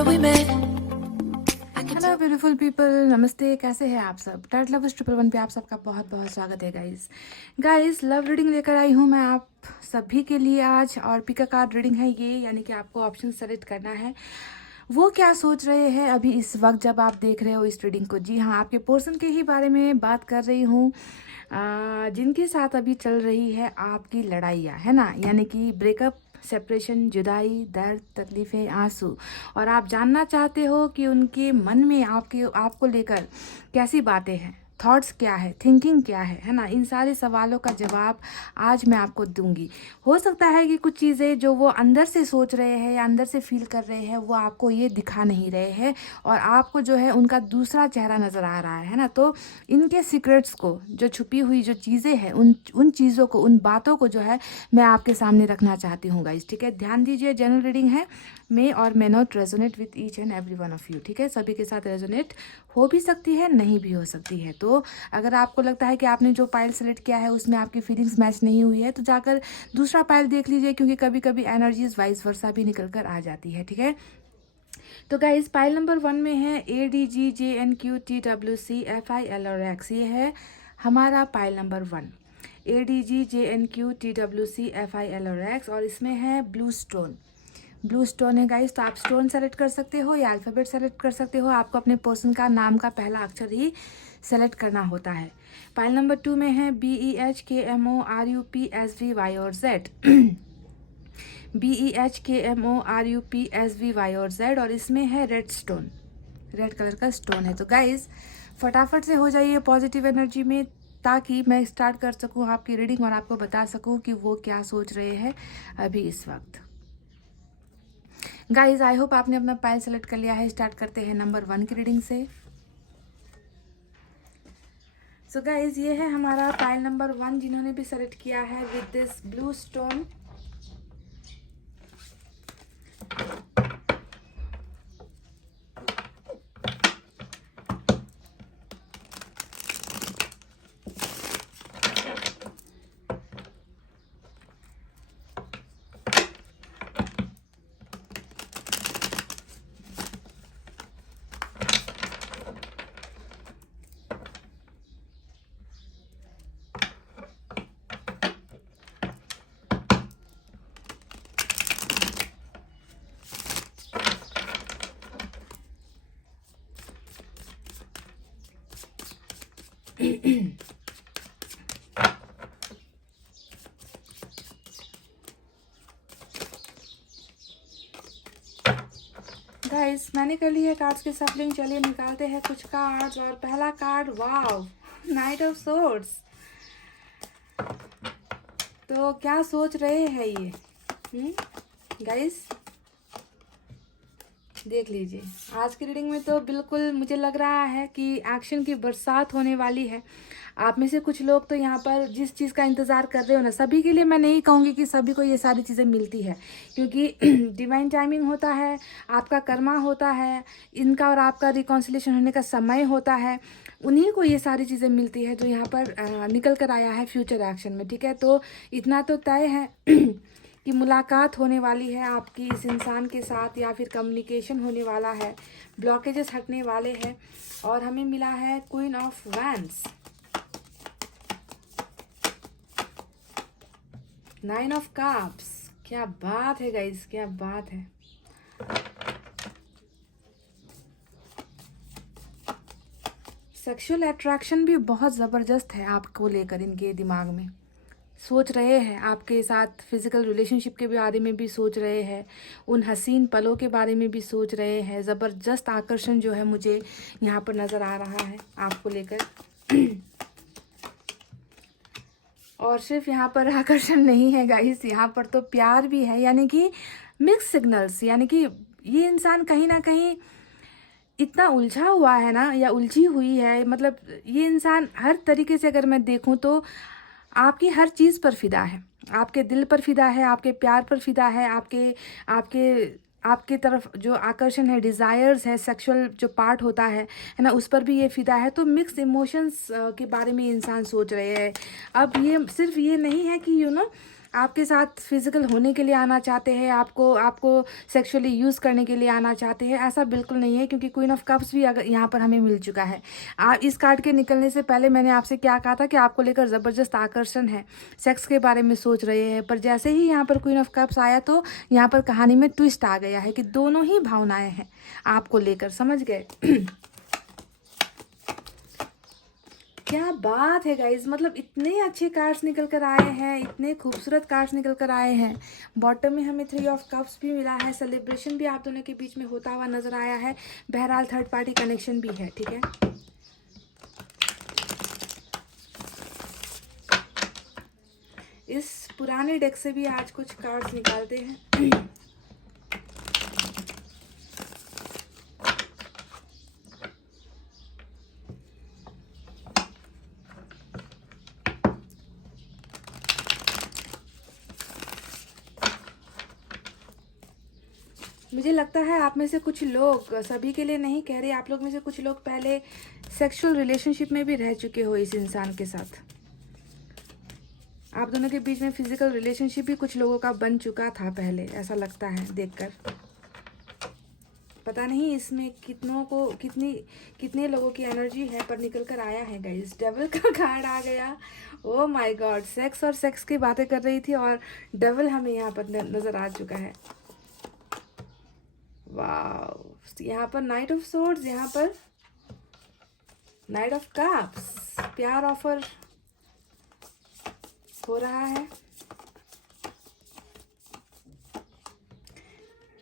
remember we met. Hello beautiful people, नमस्ते। कैसे हैं आप सब? टाइट लवर्स 111 पे आप सबका बहुत बहुत स्वागत है गाइस लव रीडिंग लेकर आई हूँ मैं आप सभी के लिए आज। और पिक अ कार्ड रीडिंग है ये, यानी कि आपको ऑप्शन सेलेक्ट करना है वो क्या सोच रहे हैं अभी इस वक्त जब आप देख रहे हो इस रीडिंग को। जी हाँ, आपके पर्सन के ही बारे में बात कर रही हूँ, जिनके साथ अभी चल रही है आपकी लड़ाइयाँ, है ना, यानी कि ब्रेकअप, सेपरेशन, जुदाई, दर्द, तकलीफ़ें, आंसू। और आप जानना चाहते हो कि उनके मन में आपको लेकर कैसी बातें हैं, थॉट्स क्या है, थिंकिंग क्या है ना। इन सारे सवालों का जवाब आज मैं आपको दूंगी। हो सकता है कि कुछ चीज़ें जो वो अंदर से सोच रहे हैं या अंदर से फील कर रहे हैं वो आपको ये दिखा नहीं रहे हैं, और आपको जो है उनका दूसरा चेहरा नज़र आ रहा है ना। तो इनके सीक्रेट्स को, जो छुपी हुई जो चीज़ें हैं, उन चीज़ों को, उन बातों को जो है मैं आपके सामने रखना चाहती हूँ गाइस। ठीक है, ध्यान दीजिए, जनरल रीडिंग है, मे और may not resonate with each and every one of you. ठीक है, सभी के साथ रेजोनेट हो भी सकती है, नहीं भी हो सकती है। तो अगर आपको लगता है कि आपने जो पाइल सेलेक्ट किया है उसमें आपकी फीलिंग्स मैच नहीं हुई है तो जाकर दूसरा पाइल देख लीजिए, क्योंकि कभी कभी एनर्जीज वाइस वर्सा भी निकल कर आ जाती है। ठीक है, तो गाइस पाइल नंबर 1 में है ADGJNQTWCFILRX। ये है हमारा पाइल नंबर 1, ADGJNQTWCFILRX, और इसमें है ब्लू स्टोन। ब्लू स्टोन है गाइस, तो आप स्टोन सेलेक्ट कर सकते हो या अल्फ़ाबेट सेलेक्ट कर सकते हो। आपको अपने पर्सन का नाम का पहला अक्षर ही सेलेक्ट करना होता है। पाइल नंबर 2 में है BEHKMORUPSVY और Z। BEHKMORUPSVY और Z, और इसमें है रेड स्टोन, रेड कलर का स्टोन है। तो गाइस फटाफट से हो जाइए पॉजिटिव एनर्जी में, ताकि मैं स्टार्ट कर सकूं आपकी रीडिंग और आपको बता सकूं कि वो क्या सोच रहे हैं अभी इस वक्त। गाइज आई होप आपने अपना पाइल सेलेक्ट कर लिया है। स्टार्ट करते हैं नंबर 1 की रीडिंग से। सो गाइज ये है हमारा पाइल नंबर 1, जिन्होंने भी सेलेक्ट किया है with this blue stone. Guys मैंने कर ली है कार्ड्स की सफलिंग। चलिए निकालते हैं कुछ कार्ड्स। और पहला card, wow, night of swords. तो क्या सोच रहे हैं ये गाइस, देख लीजिए। आज की रीडिंग में तो बिल्कुल मुझे लग रहा है कि एक्शन की बरसात होने वाली है। आप में से कुछ लोग तो यहाँ पर जिस चीज़ का इंतज़ार कर रहे हो ना, सभी के लिए मैं नहीं कहूँगी कि सभी को ये सारी चीज़ें मिलती है, क्योंकि डिवाइन टाइमिंग होता है, आपका कर्मा होता है, इनका और आपका रिकॉन्सिलेशन होने का समय होता है। उन्हीं को ये सारी चीज़ें मिलती है जो यहाँ पर निकल कर आया है फ्यूचर एक्शन में। ठीक है, तो इतना तो तय है कि मुलाकात होने वाली है आपकी इस इंसान के साथ, या फिर कम्युनिकेशन होने वाला है, ब्लॉकेजेस हटने वाले हैं। और हमें मिला है queen of wands, 9 of cups. क्या बात है गाइस, क्या बात है। सेक्सुअल अट्रैक्शन भी बहुत ज़बरदस्त है आपको लेकर, इनके दिमाग में सोच रहे हैं, आपके साथ फिजिकल रिलेशनशिप के बारे में भी सोच रहे हैं, उन हसीन पलों के बारे में भी सोच रहे हैं। ज़बरदस्त आकर्षण जो है मुझे यहाँ पर नज़र आ रहा है आपको लेकर। और सिर्फ यहाँ पर आकर्षण नहीं है गाइस, यहाँ पर तो प्यार भी है, यानी कि मिक्स सिग्नल्स, यानी कि ये इंसान कहीं ना कहीं इतना उलझा हुआ है ना, या उलझी हुई है। मतलब ये इंसान हर तरीके से अगर मैं देखूं तो आपकी हर चीज़ पर फिदा है, आपके दिल पर फिदा है, आपके प्यार पर फिदा है, आपके आपके आपके तरफ जो आकर्षण है, डिज़ायर्स है, सेक्सुअल जो पार्ट होता है ना, उस पर भी ये फिदा है। तो मिक्स इमोशंस के बारे में इंसान सोच रहे हैं। अब ये सिर्फ ये नहीं है कि आपके साथ फिजिकल होने के लिए आना चाहते हैं, आपको आपको सेक्सुअली यूज़ करने के लिए आना चाहते हैं। ऐसा बिल्कुल नहीं है, क्योंकि क्वीन ऑफ कप्स भी अगर यहाँ पर हमें मिल चुका है। इस कार्ड के निकलने से पहले मैंने आपसे क्या कहा था कि आपको लेकर ज़बरदस्त आकर्षण है, सेक्स के बारे में सोच रहे हैं, पर जैसे ही यहाँ पर क्वीन ऑफ कप्स आया तो यहाँ पर कहानी में ट्विस्ट आ गया है कि दोनों ही भावनाएं हैं आपको लेकर, समझ गए? क्या बात है गाइज, मतलब इतने अच्छे कार्ड्स निकल कर आए हैं, इतने खूबसूरत कार्ड्स निकल कर आए हैं। बॉटम में हमें 3 ऑफ कप्स भी मिला है, सेलिब्रेशन भी आप दोनों के बीच में होता हुआ नजर आया है, बहरहाल थर्ड पार्टी कनेक्शन भी है, ठीक है। इस पुराने डेक से भी आज कुछ कार्ड्स निकालते हैं। मुझे लगता है आप में से कुछ लोग, सभी के लिए नहीं कह रहे, आप लोग में से कुछ लोग पहले सेक्सुअल रिलेशनशिप में भी रह चुके हो इस इंसान के साथ। आप दोनों के बीच में फिजिकल रिलेशनशिप भी कुछ लोगों का बन चुका था पहले, ऐसा लगता है देखकर। पता नहीं इसमें कितने लोगों की एनर्जी है, पर निकल कर आया है गाइस, डेविल का कार्ड आ गया। ओ माय गॉड, सेक्स और सेक्स की बातें कर रही थी और डेविल हमें यहाँ पर नजर आ चुका है। वाह, यहाँ पर नाइट ऑफ सोर्ड्स, यहाँ पर नाइट ऑफ कप्स, प्यार ऑफर हो रहा है।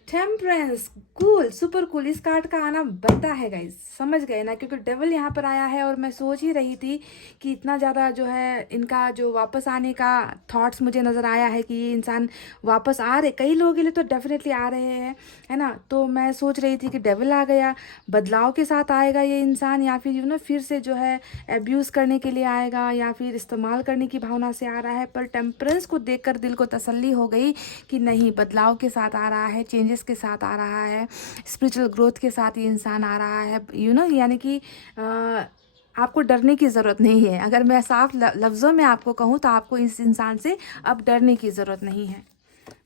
टेम्परेंस, कूल, सुपर कूल, इस कार्ड का आना बनता है गाइज, समझ गए ना, क्योंकि डेविल यहाँ पर आया है और मैं सोच ही रही थी कि इतना ज़्यादा जो है इनका जो वापस आने का थॉट्स मुझे नज़र आया है कि ये इंसान वापस आ रहे, कई लोगों के लिए तो डेफिनेटली आ रहे हैं, है ना। तो मैं सोच रही थी कि डेविल आ गया, बदलाव के साथ आएगा ये इंसान, या फिर फिर से जो है एब्यूज़ करने के लिए आएगा, या फिर इस्तेमाल करने की भावना से आ रहा है। पर टेम्परेंस को देखकर दिल को तसल्ली हो गई कि नहीं, बदलाव के साथ आ रहा है, चेंजेस के साथ आ रहा है, स्पिरिचुअल ग्रोथ के साथ ये इंसान आ रहा है, यानी कि आपको डरने की ज़रूरत नहीं है। अगर मैं साफ लफ्ज़ों में आपको कहूँ तो आपको इस इंसान से अब डरने की ज़रूरत नहीं है।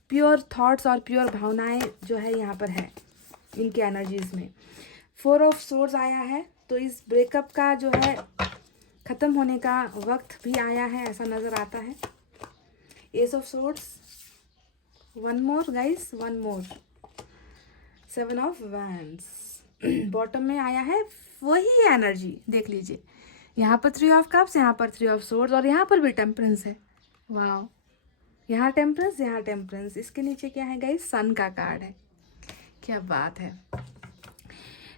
प्योर थॉट्स और प्योर भावनाएं जो है यहाँ पर है इनकी एनर्जीज में। 4 ऑफ सोर्ड्स आया है, तो इस ब्रेकअप का जो है ख़त्म होने का वक्त भी आया है, ऐसा नज़र आता है। S of swords, one more guys, one more, 7 of wands, bottom में आया है वही एनर्जी, देख लीजिए, यहाँ पर 3 ऑफ कप्स, यहाँ पर 3 ऑफ सोर्ड्स, और यहाँ पर भी टेम्परेंस है। वाह, यहाँ टेम्परेंस, यहाँ टेम्परेंस, इसके नीचे क्या है गाइस, सन का कार्ड है। क्या बात है।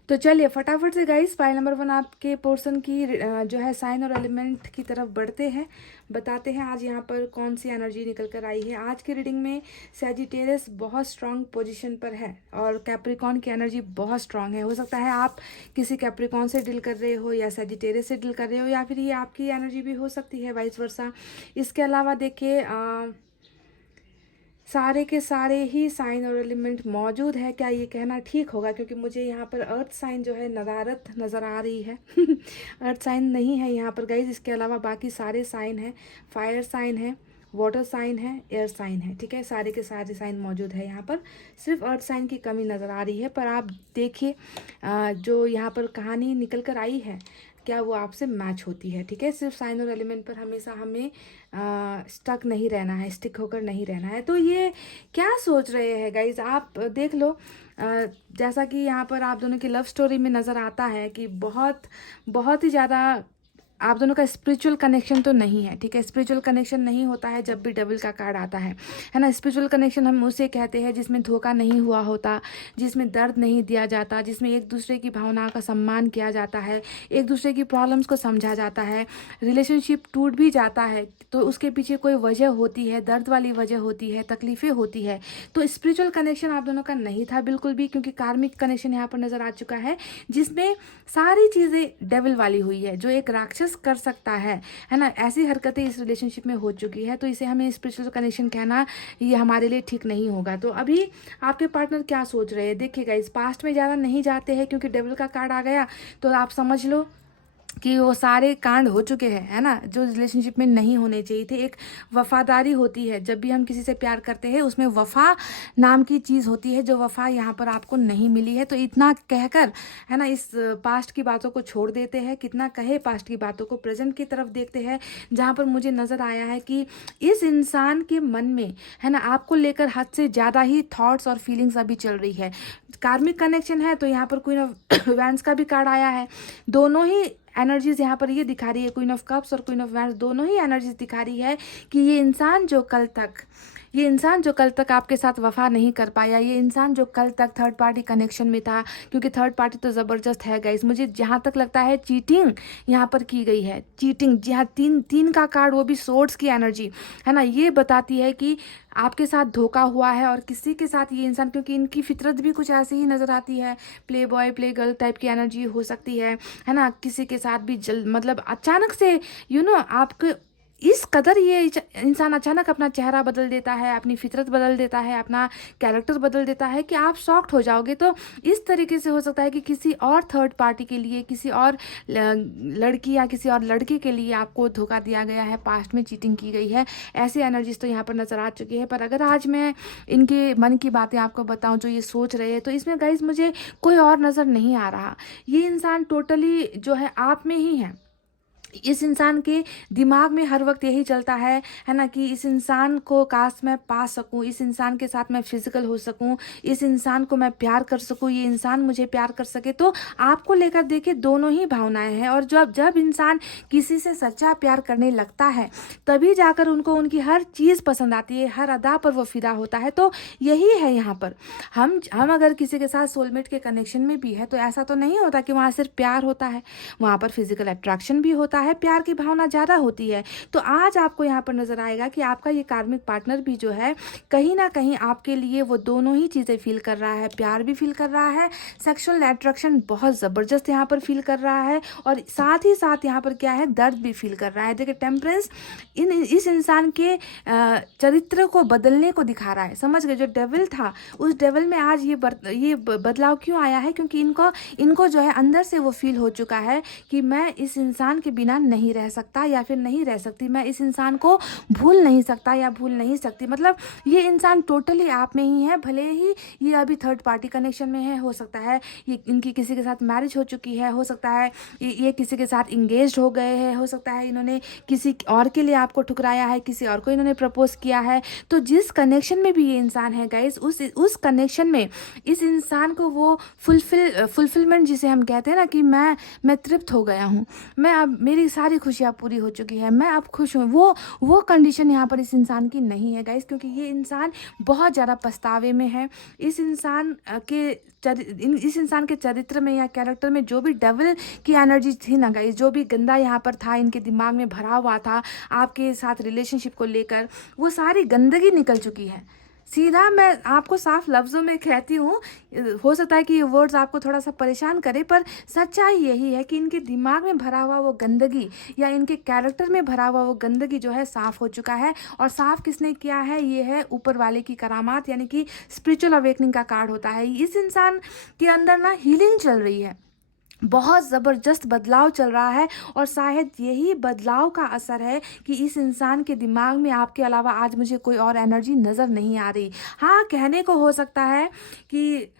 तो चलिए फटाफट से गाइस फाइल नंबर 1 आपके पोर्शन की जो है साइन और एलिमेंट की तरफ बढ़ते हैं, बताते हैं आज यहाँ पर कौन सी एनर्जी निकल कर आई है। आज के रीडिंग में सैजिटेरियस बहुत स्ट्रांग पोजीशन पर है और कैप्रिकॉन की एनर्जी बहुत स्ट्रांग है। हो सकता है आप किसी कैप्रिकॉन से डील कर रहे हो या सैजिटेरियस से डील कर रहे हो, या फिर ये आपकी एनर्जी भी हो सकती है, वाइस वर्सा। इसके अलावा देखिए सारे के सारे ही साइन और एलिमेंट मौजूद है, क्या ये कहना ठीक होगा, क्योंकि मुझे यहाँ पर अर्थ साइन जो है नदारत नज़र आ रही है। अर्थ साइन नहीं है यहाँ पर गाइज, इसके अलावा बाकी सारे साइन हैं, फायर साइन है, वाटर साइन है, एयर साइन है, ठीक है, सारे के सारे साइन मौजूद है यहाँ पर, सिर्फ अर्थ साइन की कमी नज़र आ रही है। पर आप देखिए जो यहाँ पर कहानी निकल कर आई है क्या वो आपसे मैच होती है, ठीक है। सिर्फ साइन और एलिमेंट पर हमेशा हमें स्टक नहीं रहना है, स्टिक होकर नहीं रहना है। तो ये क्या सोच रहे हैं गाइज, आप देख लो। जैसा कि यहाँ पर आप दोनों की लव स्टोरी में नज़र आता है कि बहुत ही ज़्यादा आप दोनों का स्पिरिचुअल कनेक्शन तो नहीं है, ठीक है। स्पिरिचुअल कनेक्शन नहीं होता है जब भी डेविल का कार्ड आता है ना। स्पिरिचुअल कनेक्शन हम उसे कहते हैं जिसमें धोखा नहीं हुआ होता, जिसमें दर्द नहीं दिया जाता, जिसमें एक दूसरे की भावना का सम्मान किया जाता है, एक दूसरे की प्रॉब्लम्स को समझा जाता है। रिलेशनशिप टूट भी जाता है तो उसके पीछे कोई वजह होती है, दर्द वाली वजह होती है, तकलीफ़ें होती है। तो स्पिरिचुअल कनेक्शन आप दोनों का नहीं था बिल्कुल भी, क्योंकि कार्मिक कनेक्शन यहाँ पर नज़र आ चुका है जिसमें सारी चीज़ें डेविल वाली हुई है, जो एक राक्षस कर सकता है ना। ऐसी हरकतें इस रिलेशनशिप में हो चुकी है, तो इसे हमें स्पिरिचुअल कनेक्शन कहना ये हमारे लिए ठीक नहीं होगा। तो अभी आपके पार्टनर क्या सोच रहे हैं देखिएगा, इस पास्ट में ज़्यादा नहीं जाते हैं क्योंकि डेविल का कार्ड आ गया, तो आप समझ लो कि वो सारे कांड हो चुके हैं, है ना, जो रिलेशनशिप में नहीं होने चाहिए थे। एक वफादारी होती है, जब भी हम किसी से प्यार करते हैं उसमें वफा नाम की चीज़ होती है, जो वफा यहाँ पर आपको नहीं मिली है। तो इतना कहकर, है ना, इस पास्ट की बातों को छोड़ देते हैं। कितना कहे पास्ट की बातों को, प्रेजेंट की तरफ देखते हैं, जहाँ पर मुझे नज़र आया है कि इस इंसान के मन में, है ना, आपको लेकर हद से ज़्यादा ही थॉट्स और फीलिंग्स अभी चल रही है। कार्मिक कनेक्शन है तो यहाँ पर क्वीन ऑफ वैंड्स का भी कार्ड आया है। दोनों ही एनर्जीज यहाँ पर ये दिखा रही है, क्वीन ऑफ कप्स और क्वीन ऑफ वैंड्स दोनों ही एनर्जीज दिखा रही है कि ये इंसान जो कल तक आपके साथ वफा नहीं कर पाया, ये इंसान जो कल तक थर्ड पार्टी कनेक्शन में था, क्योंकि थर्ड पार्टी तो ज़बरदस्त है गाइस। मुझे जहाँ तक लगता है चीटिंग यहाँ पर की गई है, चीटिंग। जहाँ तीन का कार्ड, वो भी सोर्ड्स की एनर्जी, है ना, ये बताती है कि आपके साथ धोखा हुआ है। और किसी के साथ ये इंसान, क्योंकि इनकी फितरत भी कुछ ऐसी ही नज़र आती है, play boy play girl type की एनर्जी हो सकती है ना। किसी के साथ भी मतलब अचानक से आपके इस कदर ये इंसान अचानक अपना चेहरा बदल देता है, अपनी फितरत बदल देता है, अपना कैरेक्टर बदल देता है कि आप शॉक्ड हो जाओगे। तो इस तरीके से हो सकता है कि किसी और थर्ड पार्टी के लिए, किसी और लड़की या किसी और लड़के के लिए आपको धोखा दिया गया है, पास्ट में चीटिंग की गई है। ऐसी एनर्जीज तो यहाँ पर नज़र आ चुकी है। पर अगर आज मैं इनके मन की बातें आपको बताऊँ, जो ये सोच रहे हैं, तो इसमें गाइज मुझे कोई और नज़र नहीं आ रहा। ये इंसान टोटली जो है आप में ही है। इस इंसान के दिमाग में हर वक्त यही चलता है ना, कि इस इंसान को काश मैं पा सकूं, इस इंसान के साथ मैं फिजिकल हो सकूं, इस इंसान को मैं प्यार कर सकूं, ये इंसान मुझे प्यार कर सके। तो आपको लेकर देखिए दोनों ही भावनाएं हैं। और जब इंसान किसी से सच्चा प्यार करने लगता है, तभी जाकर उनको उनकी हर चीज़ पसंद आती है, हर अदा पर वो फिदा होता है। तो यही है यहाँ पर। हम अगर किसी के साथ सोलमेट के कनेक्शन में भी है, तो ऐसा तो नहीं होता कि वहाँ सिर्फ प्यार होता है, वहाँ पर फिजिकल अट्रैक्शन भी होता है, प्यार की भावना ज़्यादा होती है। तो आज आपको यहाँ पर नजर आएगा कि आपका ये कार्मिक पार्टनर भी जो है, कहीं ना कहीं आपके लिए वो दोनों ही चीज़ें फील कर रहा है। प्यार भी फील कर रहा है, सेक्सुअल अट्रैक्शन बहुत ज़बरदस्त यहाँ पर फील कर रहा है, और साथ ही साथ यहाँ पर क्या है, दर्द भी फील कर रहा है। देखिए टेम्परेंस इस इंसान के चरित्र को बदलने को दिखा रहा है। समझ गए, जो डेविल था, उस डेविल में आज ये बदलाव क्यों आया है, क्योंकि इनको जो है अंदर से वो फील हो चुका है कि मैं इस इंसान के बिना नहीं रह सकता या फिर नहीं रह सकती, मैं इस इंसान को भूल नहीं सकता या भूल नहीं सकती। मतलब ये इंसान टोटली आप में ही है, भले ही ये अभी थर्ड पार्टी कनेक्शन में है। हो सकता है ये इनकी किसी के साथ मैरिज हो चुकी है, हो सकता है ये किसी के साथ इंगेज हो गए हैं, हो सकता है इन्होंने किसी और के लिए आपको ठुकराया है, किसी और को इन्होंने प्रपोज किया है। तो जिस कनेक्शन में भी ये इंसान है गाइस, उस कनेक्शन में इस इंसान को वो फुलफिलमेंट जिसे हम कहते हैं ना, कि मैं तृप्त हो गया हूँ, मैं अब मेरी सारी खुशियाँ पूरी हो चुकी है, मैं अब खुश हूँ, वो कंडीशन यहाँ पर इस इंसान की नहीं है गाइस। क्योंकि ये इंसान बहुत ज़्यादा पछतावे में है। इस इंसान के चरित्र में या कैरेक्टर में जो भी डेविल की एनर्जी थी ना गाइस, जो भी गंदा यहाँ पर था, इनके दिमाग में भरा हुआ था आपके साथ रिलेशनशिप को लेकर, वो सारी गंदगी निकल चुकी है। सीधा मैं आपको साफ लफ्ज़ों में कहती हूँ, हो सकता है कि ये वर्ड्स आपको थोड़ा सा परेशान करे, पर सच्चाई यही है कि इनके दिमाग में भरा हुआ वो गंदगी या इनके कैरेक्टर में भरा हुआ वो गंदगी जो है साफ़ हो चुका है। और साफ़ किसने किया है, ये है ऊपर वाले की करामात, यानी कि स्पिरिचुअल अवेकनिंग का कार्ड होता है। इस इंसान के अंदर ना हीलिंग चल रही है, बहुत ज़बरदस्त बदलाव चल रहा है। और शायद यही बदलाव का असर है कि इस इंसान के दिमाग में आपके अलावा आज मुझे कोई और एनर्जी नज़र नहीं आ रही। हाँ, कहने को हो सकता है कि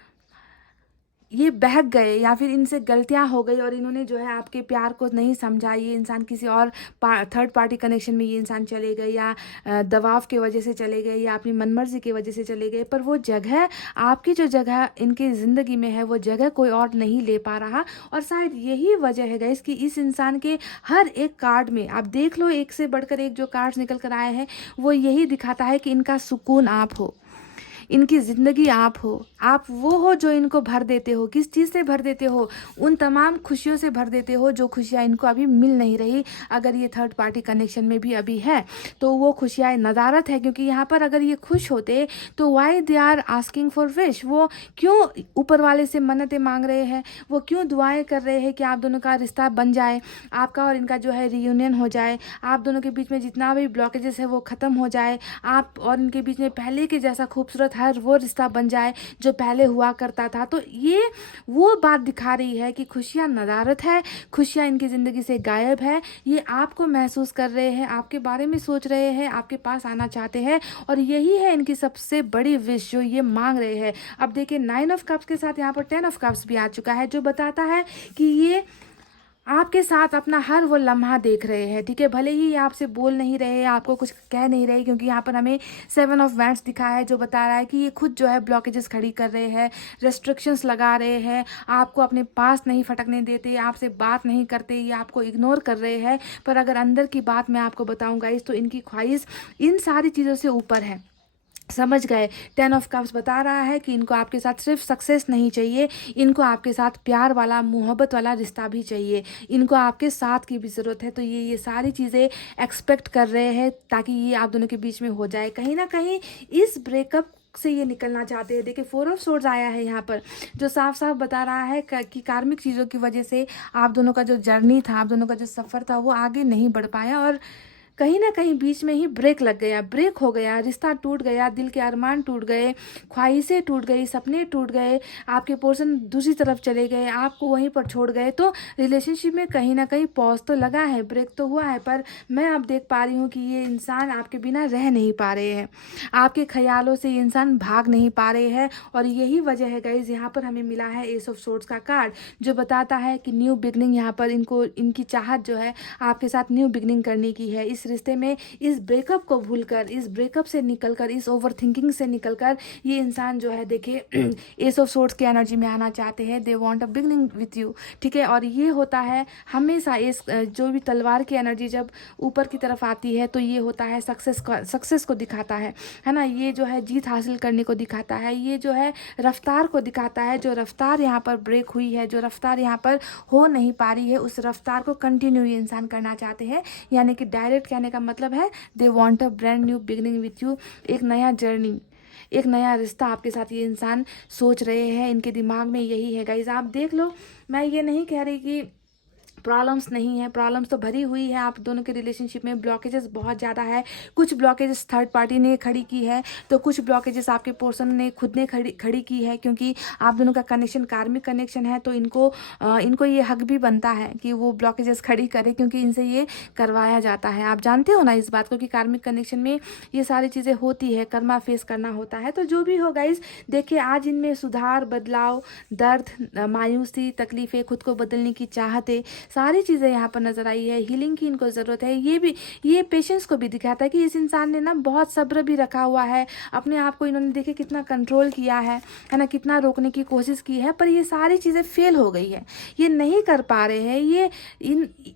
ये बहक गए या फिर इनसे गलतियां हो गई और इन्होंने जो है आपके प्यार को नहीं समझा। ये इंसान किसी और थर्ड पार्टी कनेक्शन में ये इंसान चले गए, या दबाव की वजह से चले गए, या अपनी मनमर्जी की वजह से चले गए। पर वो जगह, आपकी जो जगह इनकी ज़िंदगी में है, वो जगह कोई और नहीं ले पा रहा। और शायद यही वजह है गाइस कि इस इंसान के हर एक कार्ड में आप देख लो, एक से बढ़कर एक जो कार्ड्स निकल कर आए हैं, वो यही दिखाता है कि इनका सुकून आप हो, इनकी ज़िंदगी आप हो, आप वो हो जो इनको भर देते हो। किस चीज़ से भर देते हो, उन तमाम खुशियों से भर देते हो जो खुशियाँ इनको अभी मिल नहीं रही। अगर ये थर्ड पार्टी कनेक्शन में भी अभी है तो वो खुशियाँ नदारत है, क्योंकि यहाँ पर अगर ये खुश होते तो why they are asking for wish, वो क्यों ऊपर वाले से मन्नतें मांग रहे हैं, वो क्यों दुआएं कर रहे हैं कि आप दोनों का रिश्ता बन जाए, आपका और इनका जो है रियूनियन हो जाए, आप दोनों के बीच में जितना भी ब्लॉकेजेस है वो ख़त्म हो जाए, आप और इनके बीच में पहले के जैसा खूबसूरत साथ हर वो रिश्ता बन जाए जो पहले हुआ करता था। तो ये वो बात दिखा रही है कि खुशियाँ नदारद है, खुशियाँ इनकी ज़िंदगी से गायब है। ये आपको महसूस कर रहे हैं, आपके बारे में सोच रहे हैं, आपके पास आना चाहते हैं, और यही है इनकी सबसे बड़ी विश जो ये मांग रहे हैं। अब देखिए 9 ऑफ कप्स के साथ यहाँ पर 10 ऑफ कप्स भी आ चुका है, जो बताता है कि ये आपके साथ अपना हर वो लम्हा देख रहे हैं, ठीक है। भले ही ये आपसे बोल नहीं रहे, आपको कुछ कह नहीं रहे, क्योंकि यहाँ पर हमें 7 ऑफ वैंड्स दिखा है, जो बता रहा है कि ये खुद जो है ब्लॉकेजेस खड़ी कर रहे हैं, रेस्ट्रिक्शंस लगा रहे हैं, आपको अपने पास नहीं फटकने देते, आपसे बात नहीं करते, ये आपको इग्नोर कर रहे हैं। पर अगर अंदर की बात मैं आपको बताऊँ गाइस, तो इनकी ख्वाहिश इन सारी चीज़ों से ऊपर है। समझ गए। 10 ऑफ कप्स बता रहा है कि इनको आपके साथ सिर्फ सक्सेस नहीं चाहिए, इनको आपके साथ प्यार वाला, मोहब्बत वाला रिश्ता भी चाहिए, इनको आपके साथ की भी ज़रूरत है। तो ये सारी चीज़ें एक्सपेक्ट कर रहे हैं ताकि ये आप दोनों के बीच में हो जाए। कहीं ना कहीं इस ब्रेकअप से ये निकलना चाहते हैं। देखिए 4 ऑफ सोर्ड्स आया है यहाँ पर, जो साफ साफ बता रहा है कि कार्मिक चीज़ों की वजह से आप दोनों का जो जर्नी था, आप दोनों का जो सफ़र था, वो आगे नहीं बढ़ पाया, और कहीं ना कहीं बीच में ही ब्रेक लग गया, ब्रेक हो गया, रिश्ता टूट गया, दिल के अरमान टूट गए, ख्वाहिशें टूट गई, सपने टूट गए, आपके पर्सन दूसरी तरफ चले गए, आपको वहीं पर छोड़ गए। तो रिलेशनशिप में कहीं ना कहीं पॉज तो लगा है, ब्रेक तो हुआ है, पर मैं अब देख पा रही हूँ कि ये इंसान आपके बिना रह नहीं पा रहे हैं, आपके ख्यालों से ये इंसान भाग नहीं पा रहे हैं। और यही वजह है गाइज, यहाँ पर हमें मिला है एस ऑफ सोर्ड्स का कार्ड, जो बताता है कि न्यू बिगनिंग, यहाँ पर इनको इनकी चाहत जो है आपके साथ न्यू बिगनिंग करने की है। इस रिश्ते में, इस ब्रेकअप को भूलकर, इस ब्रेकअप से निकलकर, इस ओवर थिंकिंग से निकलकर ये इंसान जो है, देखिए एस ऑफ सोर्ड्स की एनर्जी में आना चाहते हैं। They want a beginning with you, ठीक है। और ये होता है हमेशा, इस जो भी तलवार की एनर्जी जब ऊपर की तरफ आती है, तो ये होता है सक्सेस को दिखाता है ना। ये जो है जीत हासिल करने को दिखाता है, ये जो है रफ्तार को दिखाता है। जो रफ्तार यहाँ पर ब्रेक हुई है, जो रफ्तार यहाँ पर हो नहीं पा रही है, उस रफ्तार को कंटिन्यू ये इंसान करना चाहते हैं। यानी कि डायरेक्ट कहने का मतलब है they want a brand new beginning with you, एक नया जर्नी, एक नया रिश्ता आपके साथ ये इंसान सोच रहे हैं। इनके दिमाग में यही है गाइज, आप देख लो। मैं ये नहीं कह रही कि प्रॉब्लम्स नहीं है, प्रॉब्लम्स तो भरी हुई है आप दोनों के रिलेशनशिप में, ब्लॉकेजेस बहुत ज़्यादा है। कुछ ब्लॉकेजेस थर्ड पार्टी ने खड़ी की है, तो कुछ ब्लॉकेजेस आपके पर्सन ने खुद ने खड़ी की है, क्योंकि आप दोनों का कनेक्शन कार्मिक कनेक्शन है। तो इनको ये हक भी बनता है कि वो ब्लॉकेजेस खड़ी करे, क्योंकि इनसे ये करवाया जाता है। आप जानते हो ना इस बात को कि कार्मिक कनेक्शन में ये सारी चीज़ें होती है, कर्मा फेस करना होता है। तो जो भी हो गाइज, देखिए आज इनमें सुधार, बदलाव, दर्द, मायूसी, तकलीफ़ें, खुद को बदलने की चाहते, सारी चीज़ें यहाँ पर नजर आई है। हीलिंग की इनको ज़रूरत है। ये पेशेंस को भी दिखाता है कि इस इंसान ने ना बहुत सब्र भी रखा हुआ है, अपने आप को इन्होंने देखे कितना कंट्रोल किया है ना, कितना रोकने की कोशिश की है, पर ये सारी चीज़ें फेल हो गई है, ये नहीं कर पा रहे हैं।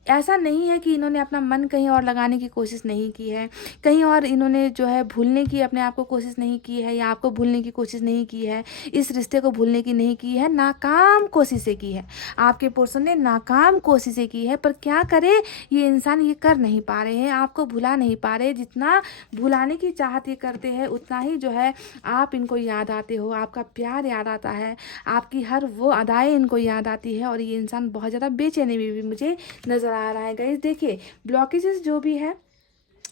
ऐसा नहीं है कि इन्होंने अपना मन कहीं और लगाने की कोशिश नहीं की है, कहीं और इन्होंने जो है भूलने की अपने आप को कोशिश नहीं की है, या आपको भूलने की कोशिश नहीं की है, इस रिश्ते को भूलने की नहीं की है, नाकाम कोशिशें की है। आपके पर्सन ने नाकाम कोशिशें की है, पर क्या करे ये इंसान, ये कर नहीं पा रहे हैं, आपको भुला नहीं पा रहे। जितना भुलाने की चाहत ये करते हैं, उतना ही जो है आप इनको याद आते हो, आपका प्यार याद आता है, आपकी हर वो अदाएं इनको याद आती है। और ये इंसान बहुत ज़्यादा बेचैनी में भी मुझे नज़र आ रहा है गाइस। देखिए ब्लॉकेजेस जो भी है,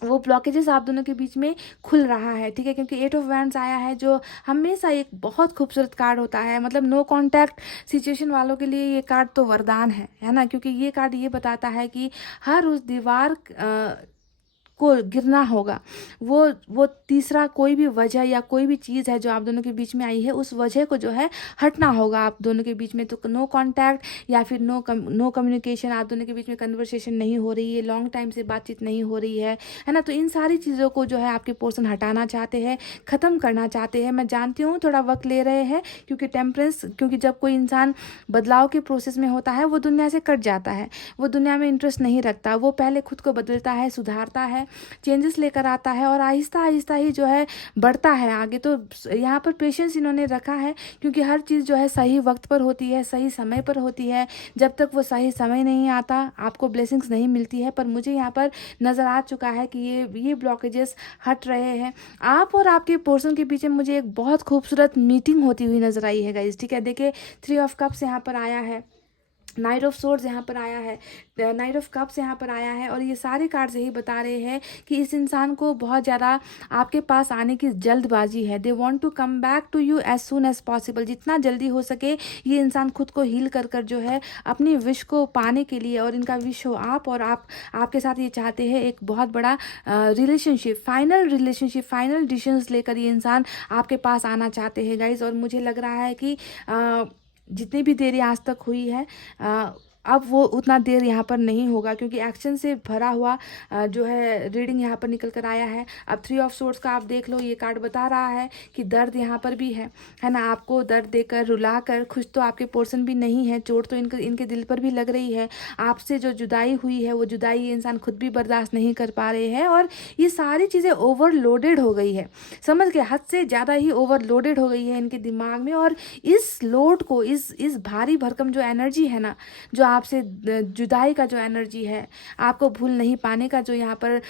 वो ब्लॉकेजेस आप दोनों के बीच में खुल रहा है, ठीक है, क्योंकि 8 ऑफ वैंड्स आया है, जो हमेशा एक बहुत खूबसूरत कार्ड होता है। मतलब नो कांटेक्ट सिचुएशन वालों के लिए ये कार्ड तो वरदान है ना, क्योंकि ये कार्ड ये बताता है कि हर उस दीवार को गिरना होगा, वो तीसरा कोई भी वजह या कोई भी चीज़ है जो आप दोनों के बीच में आई है, उस वजह को जो है हटना होगा आप दोनों के बीच में। तो नो कांटेक्ट या फिर नो कम्युनिकेशन, आप दोनों के बीच में कन्वर्सेशन नहीं हो रही है, लॉन्ग टाइम से बातचीत नहीं हो रही है ना। तो इन सारी चीज़ों को जो है आपके पर्सन हटाना चाहते हैं, ख़त्म करना चाहते हैं। मैं जानती हूँ थोड़ा वक्त ले रहे हैं, क्योंकि टेम्परेंस, क्योंकि जब कोई इंसान बदलाव के प्रोसेस में होता है, वो दुनिया से कट जाता है, वो दुनिया में इंटरेस्ट नहीं रखता, वो पहले खुद को बदलता है, सुधारता है, चेंजेस लेकर आता है, और आहिस्ता आहिस्ता ही जो है बढ़ता है आगे। तो यहाँ पर पेशेंस इन्होंने रखा है, क्योंकि हर चीज़ जो है सही वक्त पर होती है, सही समय पर होती है। जब तक वो सही समय नहीं आता, आपको ब्लेसिंग्स नहीं मिलती है। पर मुझे यहाँ पर नज़र आ चुका है कि ये ब्लॉकेजेस हट रहे हैं। आप और आपके पर्सन के बीच में मुझे एक बहुत खूबसूरत मीटिंग होती हुई नजर आई है गाइस, ठीक है। देखिए 3 ऑफ कप्स यहाँ पर आया है, नाइट ऑफ सोर्ड्स यहाँ पर आया है, नाइट ऑफ कप्स यहाँ पर आया है, और ये सारे कार्ड्स यही बता रहे हैं कि इस इंसान को बहुत ज़्यादा आपके पास आने की जल्दबाजी है। They want to come back to you as soon as possible. जितना जल्दी हो सके ये इंसान खुद को हील कर कर जो है अपनी विश को पाने के लिए, और इनका विश हो आप, और आप आपके साथ ये चाहते हैं एक बहुत बड़ा रिलेशनशिप, फाइनल डिसीजंस लेकर ये इंसान आपके पास आना चाहते हैं गाइज। और मुझे लग रहा है कि जितनी भी देरी आज तक हुई है अब वो उतना देर यहाँ पर नहीं होगा, क्योंकि एक्शन से भरा हुआ जो है रीडिंग यहाँ पर निकल कर आया है। अब 3 ऑफ सोर्ड्स का आप देख लो, ये कार्ड बता रहा है कि दर्द यहाँ पर भी है ना। आपको दर्द देकर, रुलाकर खुश तो आपके पोर्शन भी नहीं है, चोट तो इनके दिल पर भी लग रही है। आपसे जो जुदाई हुई है वो जुदाई ये इंसान खुद भी बर्दाश्त नहीं कर पा रहे हैं, और ये सारी चीज़ें ओवरलोडेड हो गई है, समझ के हद से ज़्यादा ही ओवरलोडेड हो गई है इनके दिमाग में। और इस लोड को, इस भारी भरकम जो एनर्जी है ना, जो आपसे जुदाई का जो एनर्जी है, आपको भूल नहीं पाने का जो यहाँ पर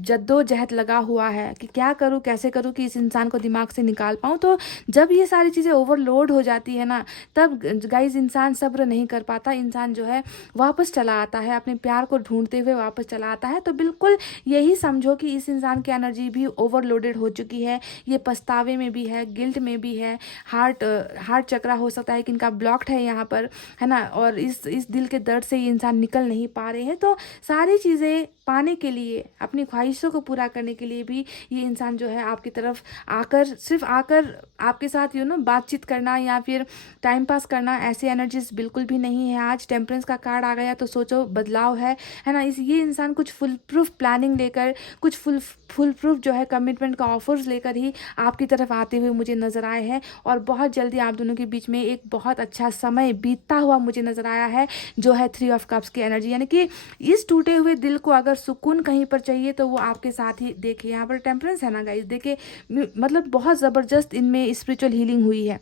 जद्दोजहद लगा हुआ है कि क्या करूँ, कैसे करूँ कि इस इंसान को दिमाग से निकाल पाऊँ। तो जब ये सारी चीज़ें ओवरलोड हो जाती है ना, तब गाइज इंसान सब्र नहीं कर पाता, इंसान जो है वापस चला आता है, अपने प्यार को ढूंढते हुए वापस चला आता है। तो बिल्कुल यही समझो कि इस इंसान की एनर्जी भी ओवरलोडेड हो चुकी है। ये पछतावे में भी है, गिल्ट में भी है, हार्ट चक्रा हो सकता है कि इनका ब्लॉक्ड है यहाँ पर, है ना। और इस दिल के दर्द से ये इंसान निकल नहीं पा रहे हैं। तो सारी चीज़ें पाने के लिए, अपनी ख्वाहिशों को पूरा करने के लिए भी ये इंसान जो है आपकी तरफ आकर, सिर्फ आकर आपके साथ बातचीत करना या फिर टाइम पास करना, ऐसी एनर्जीज बिल्कुल भी नहीं है। आज टेम्परेंस का कार्ड आ गया तो सोचो बदलाव है ना। ये इंसान कुछ फुल प्रूफ प्लानिंग लेकर, कुछ फुल प्रूफ जो है कमिटमेंट का ऑफर्स लेकर ही आपकी तरफ आते हुए मुझे नज़र आए हैं। और बहुत जल्दी आप दोनों के बीच में एक बहुत अच्छा समय बीतता हुआ मुझे नज़र आया है, जो है 3 ऑफ कप्स की एनर्जी। यानी कि इस टूटे हुए दिल को अगर सुकून कहीं पर चाहिए तो वो आपके साथ ही, देखिए यहाँ पर टेम्परेंस है ना गाइस, देखिए मतलब बहुत ज़बरदस्त इनमें स्पिरिचुअल हीलिंग हुई है,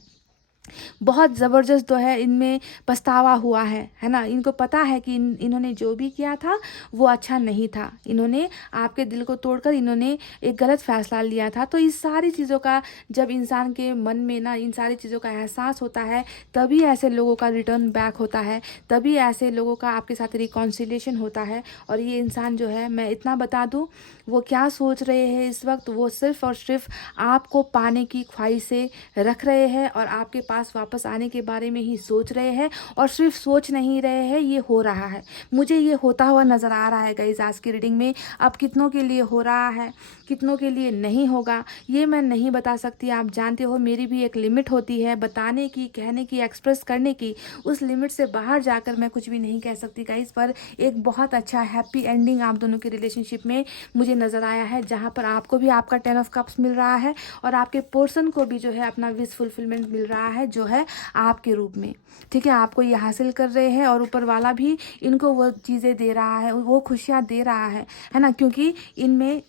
बहुत ज़बरदस्त जो है इनमें पछतावा हुआ है ना। इनको पता है कि इन्होंने जो भी किया था वो अच्छा नहीं था, इन्होंने आपके दिल को तोड़कर इन्होंने एक गलत फैसला लिया था। तो इस सारी चीज़ों का जब इंसान के मन में ना इन सारी चीज़ों का एहसास होता है, तभी ऐसे लोगों का रिटर्न बैक होता है, तभी ऐसे लोगों का आपके साथ रिकॉन्सिलिएशन होता है। और ये इंसान जो है, मैं इतना बता दूँ वो क्या सोच रहे हैं इस वक्त, वो सिर्फ और सिर्फ आपको पाने की ख्वाहिशें रख रहे हैं और आपके पास वापस आने के बारे में ही सोच रहे हैं। और सिर्फ सोच नहीं रहे हैं, ये हो रहा है, मुझे ये होता हुआ नज़र आ रहा है गाइस आज की रीडिंग में। अब कितनों के लिए हो रहा है, कितनों के लिए नहीं होगा, ये मैं नहीं बता सकती। आप जानते हो मेरी भी एक लिमिट होती है बताने की, कहने की, एक्सप्रेस करने की। उस लिमिट से बाहर जाकर मैं कुछ भी नहीं कह सकती गाइस। पर एक बहुत अच्छा हैप्पी एंडिंग आप दोनों के रिलेशनशिप में मुझे नज़र आया है, जहाँ पर आपको भी आपका 10 ऑफ कप्स मिल रहा है और आपके पर्सन को भी जो है अपना विश फुलफिलमेंट मिल रहा है, जो है आपके रूप में। ठीक है, आपको ये हासिल कर रहे हैं और ऊपर वाला भी इनको वो चीज़ें दे रहा है, वो खुशियाँ दे रहा है ना। क्योंकि इनमें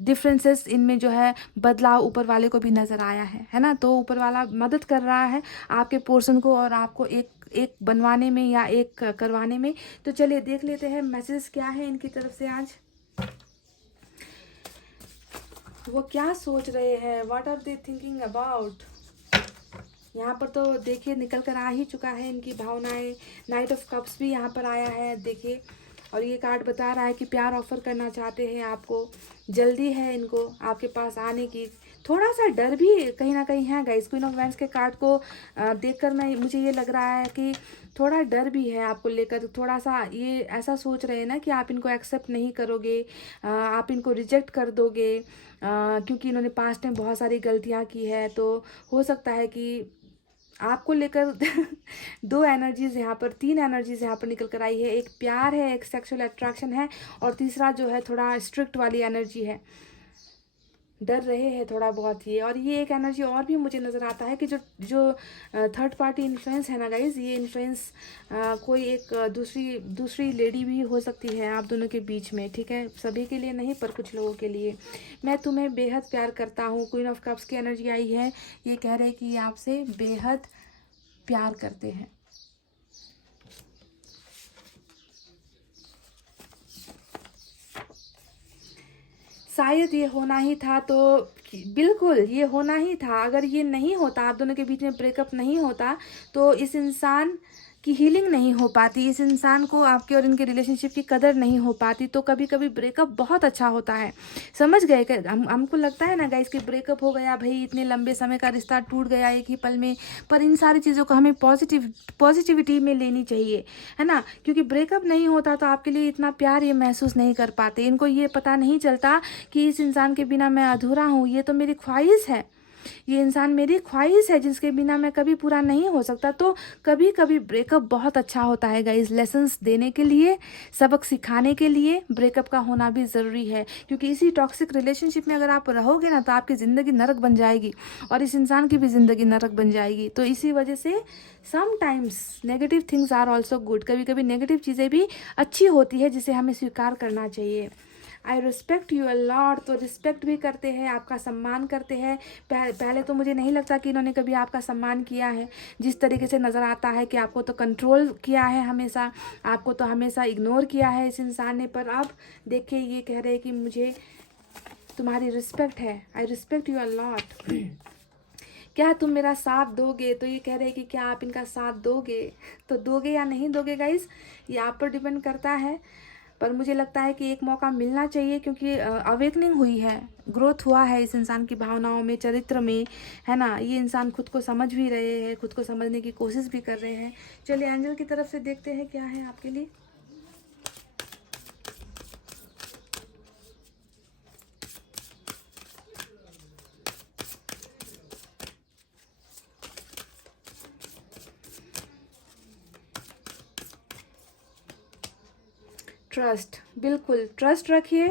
डिफरेंसेस, इनमें जो है बदलाव ऊपर वाले को भी नज़र आया है ना। तो ऊपर वाला मदद कर रहा है आपके पोर्शन को और आपको एक बनवाने में या एक करवाने में। तो चलिए देख लेते हैं मैसेज क्या है इनकी तरफ से आज, वो क्या सोच रहे हैं, what are they thinking about. यहाँ पर तो देखिए निकल कर आ ही चुका है इनकी भावनाएं, नाइट ऑफ कप्स भी यहाँ पर आया है देखिए। और ये कार्ड बता रहा है कि प्यार ऑफर करना चाहते हैं आपको, जल्दी है इनको आपके पास आने की। थोड़ा सा डर भी कहीं ना कहीं है गाइस। क्वीन ऑफ वैंड्स के कार्ड को देखकर मुझे ये लग रहा है कि थोड़ा डर भी है आपको लेकर। थोड़ा सा ये ऐसा सोच रहे हैं ना कि आप इनको एक्सेप्ट नहीं करोगे, आप इनको रिजेक्ट कर दोगे, क्योंकि इन्होंने पास्ट में बहुत सारी गलतियाँ की है। तो हो सकता है कि आपको लेकर दो एनर्जीज यहाँ पर, तीन एनर्जीज यहाँ पर निकल कर आई है। एक प्यार है, एक सेक्सुअल अट्रैक्शन है, और तीसरा जो है थोड़ा स्ट्रिक्ट वाली एनर्जी है, डर रहे हैं थोड़ा बहुत ये। और ये एक एनर्जी और भी मुझे नज़र आता है कि जो थर्ड पार्टी इन्फ्लुएंस है ना गाइज, ये इन्फ्लुएंस कोई एक दूसरी लेडी भी हो सकती है आप दोनों के बीच में। ठीक है, सभी के लिए नहीं पर कुछ लोगों के लिए। मैं तुम्हें बेहद प्यार करता हूँ, क्वीन ऑफ कप्स की एनर्जी आई है। ये कह रहे हैं कि ये आपसे बेहद प्यार करते हैं। शायद ये होना ही था, तो बिल्कुल ये होना ही था। अगर ये नहीं होता, आप दोनों के बीच में ब्रेकअप नहीं होता, तो इस इंसान की हीलिंग नहीं हो पाती, इस इंसान को आपके और इनके रिलेशनशिप की कदर नहीं हो पाती, तो कभी कभी ब्रेकअप बहुत अच्छा होता है। समझ गए? हमको लगता है ना गाइस कि ब्रेकअप हो गया भाई, इतने लंबे समय का रिश्ता टूट गया एक ही पल में, पर इन सारी चीज़ों को हमें पॉजिटिविटी में लेनी चाहिए, है ना। क्योंकि ब्रेकअप नहीं होता तो आपके लिए इतना प्यार ये महसूस नहीं कर पाते, इनको ये पता नहीं चलता कि इस इंसान के बिना मैं अधूरा हूँ, ये तो मेरी ख्वाहिश है, ये इंसान मेरी ख्वाहिश है जिसके बिना मैं कभी पूरा नहीं हो सकता। तो कभी कभी ब्रेकअप बहुत अच्छा होता है गाइस, लेसन्स देने के लिए, सबक सिखाने के लिए ब्रेकअप का होना भी ज़रूरी है। क्योंकि इसी टॉक्सिक रिलेशनशिप में अगर आप रहोगे ना तो आपकी ज़िंदगी नरक बन जाएगी और इस इंसान की भी ज़िंदगी नरक बन जाएगी। तो इसी वजह से sometimes negative things are also good, कभी कभी नेगेटिव चीज़ें भी अच्छी होती है जिसे हमें स्वीकार करना चाहिए। I respect you a lot, तो रिस्पेक्ट भी करते हैं, आपका सम्मान करते हैं। पहले तो मुझे नहीं लगता कि इन्होंने कभी आपका सम्मान किया है, जिस तरीके से नज़र आता है कि आपको तो कंट्रोल किया है हमेशा, आपको तो हमेशा इग्नोर किया है इस इंसान ने। पर अब देखिए ये कह रहे हैं कि मुझे तुम्हारी रिस्पेक्ट है, I respect you a lot. क्या तुम मेरा साथ दोगे? तो ये कह रहे हैं कि क्या आप इनका साथ दोगे, तो दोगे या नहीं दोगे गाइस, ये आप पर डिपेंड करता है। पर मुझे लगता है कि एक मौका मिलना चाहिए, क्योंकि अवेकनिंग हुई है, ग्रोथ हुआ है इस इंसान की भावनाओं में, चरित्र में, है ना। ये इंसान खुद को समझ भी रहे हैं, खुद को समझने की कोशिश भी कर रहे हैं। चलिए एंजल की तरफ से देखते हैं क्या है आपके लिए। ट्रस्ट, बिल्कुल ट्रस्ट रखिए,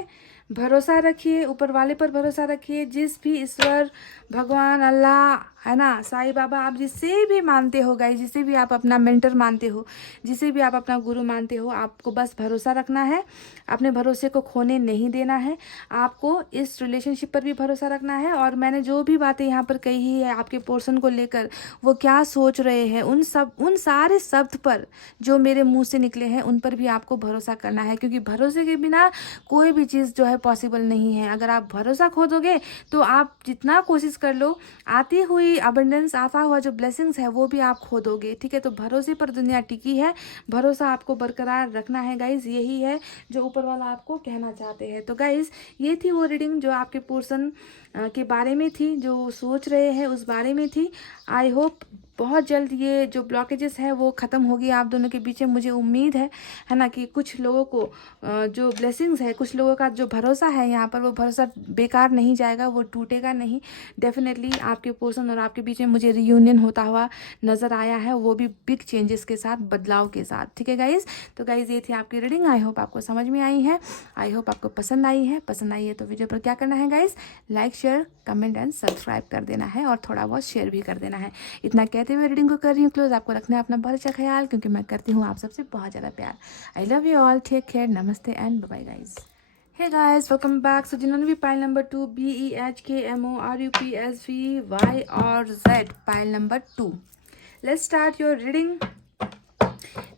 भरोसा रखिए, ऊपर वाले पर भरोसा रखिए। जिस भी ईश्वर, भगवान, अल्लाह, है ना, साईं बाबा, आप जिसे भी मानते हो गाइस, जिसे भी आप अपना मेंटर मानते हो, जिसे भी आप अपना गुरु मानते हो, आपको बस भरोसा रखना है, अपने भरोसे को खोने नहीं देना है, आपको इस रिलेशनशिप पर भी भरोसा रखना है। और मैंने जो भी बातें यहाँ पर कही है आपके पोर्शन को लेकर, वो क्या सोच रहे हैं, उन सारे शब्द पर जो मेरे मुंह से निकले हैं उन पर भी आपको भरोसा करना है। क्योंकि भरोसे के बिना कोई भी चीज़ जो है पॉसिबल नहीं है। अगर आप भरोसा खो दोगे तो आप जितना कोशिश कर लो, आती हुई अबंडेंस, आता हुआ जो ब्लेसिंग्स है वो भी आप खो दोगे, ठीक है। तो भरोसे पर दुनिया टिकी है, भरोसा आपको बरकरार रखना है गाइज, यही है जो ऊपर वाला आपको कहना चाहते हैं। तो गाइज ये थी वो रीडिंग जो आपके पोर्शन के बारे में थी, जो सोच रहे हैं उस बारे में थी। आई होप बहुत जल्द ये जो ब्लॉकेजेस है वो ख़त्म होगी आप दोनों के बीच में। मुझे उम्मीद है ना, कि कुछ लोगों को जो ब्लेसिंग्स है, कुछ लोगों का जो भरोसा है यहाँ पर, वो भरोसा बेकार नहीं जाएगा, वो टूटेगा नहीं। डेफिनेटली आपके पोर्शन और आपके बीच में मुझे रियूनियन होता हुआ नज़र आया है, वो भी बिग चेंजेस के साथ, बदलाव के साथ, ठीक है गाइज़। तो गाइज़ ये थी आपकी रीडिंग, आई होप आपको समझ में आई है, आई होप आपको पसंद आई है। पसंद आई है तो वीडियो पर क्या करना है guys, like, share, comment and subscribe कर देना है, और थोड़ा बहुत शेयर भी कर देना है। इतना कहते हुए रीडिंग को कर रही हूँ क्लोज। आपको रखना है अपना बहुत अच्छा ख्याल, क्योंकि मैं करती हूँ आप सबसे बहुत ज़्यादा प्यार। I love you all, take care, नमस्ते and bye guys. Hey guys, welcome back. So जिन्होंने भी पाइल नंबर 2 BEHKMORUPSVY और Z pile number 2, let's start your reading.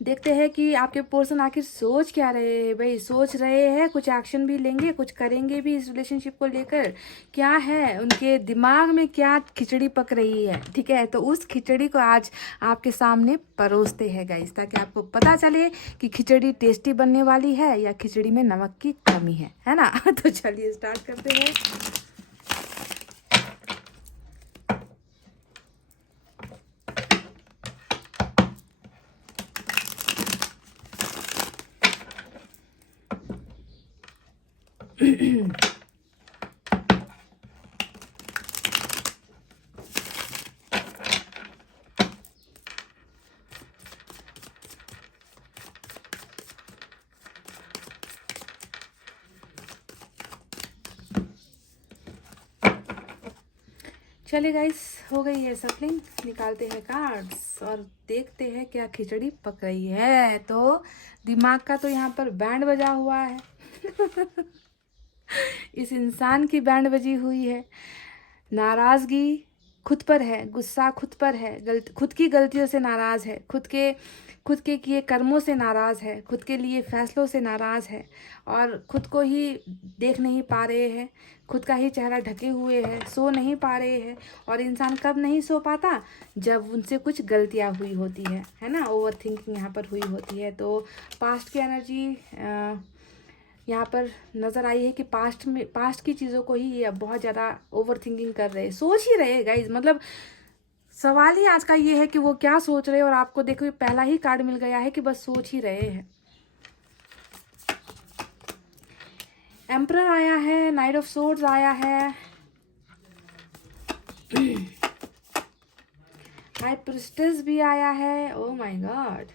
देखते हैं कि आपके पर्सन आखिर सोच क्या रहे हैं भाई। सोच रहे हैं, कुछ एक्शन भी लेंगे, कुछ करेंगे भी इस रिलेशनशिप को लेकर। क्या है उनके दिमाग में, क्या खिचड़ी पक रही है, ठीक है। तो उस खिचड़ी को आज आपके सामने परोसते हैं गाइस, ताकि आपको पता चले कि खिचड़ी टेस्टी बनने वाली है या खिचड़ी में नमक की कमी है ना। तो चलिए स्टार्ट करते हैं। चलिए गाइस, हो गई है सफलिंग, निकालते हैं कार्ड्स और देखते हैं क्या खिचड़ी पक रही है। तो दिमाग का तो यहाँ पर बैंड बजा हुआ है। इस इंसान की बैंड बजी हुई है, नाराज़गी, खुद पर है, गुस्सा खुद पर है, खुद की गलतियों से नाराज़ है, खुद के किए कर्मों से नाराज़ है, खुद के लिए फैसलों से नाराज़ है और खुद को ही देख नहीं पा रहे हैं, खुद का ही चेहरा ढके हुए है, सो नहीं पा रहे हैं। और इंसान कब नहीं सो पाता? जब उनसे कुछ गलतियाँ हुई होती है ना, ओवर थिंकिंग यहाँ पर हुई होती है। तो पास्ट की एनर्जी यहाँ पर नज़र आई है कि पास्ट की चीज़ों को ही ये बहुत ज़्यादा ओवर थिंकिंग कर रहे हैं, सोच ही रहे गाइज। मतलब सवाल ही आज का ये है कि वो क्या सोच रहे हैं। और आपको देखो, पहला ही कार्ड मिल गया है कि बस सोच ही रहे हैं। एम्परर आया है, नाइट ऑफ सोर्ड्स आया है, हाई प्रिस्टेस भी आया है। ओ माय गॉड,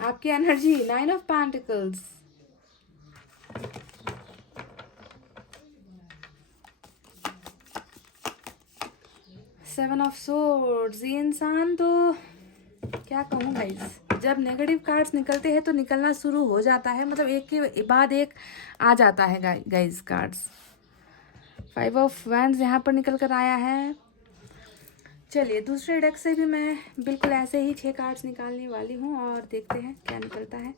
आपकी energy 9 of pentacles, seven of swords. ये इंसान तो क्या कहूँ गाइज, जब नेगेटिव कार्ड्स निकलते हैं तो निकलना शुरू हो जाता है, मतलब एक के बाद एक आ जाता है गाइज कार्ड्स। 5 ऑफ वैंड्स यहाँ पर निकल कर आया है। चलिए, दूसरे डेक से भी मैं बिल्कुल ऐसे ही 6 कार्ड्स निकालने वाली हूँ और देखते हैं क्या निकलता है।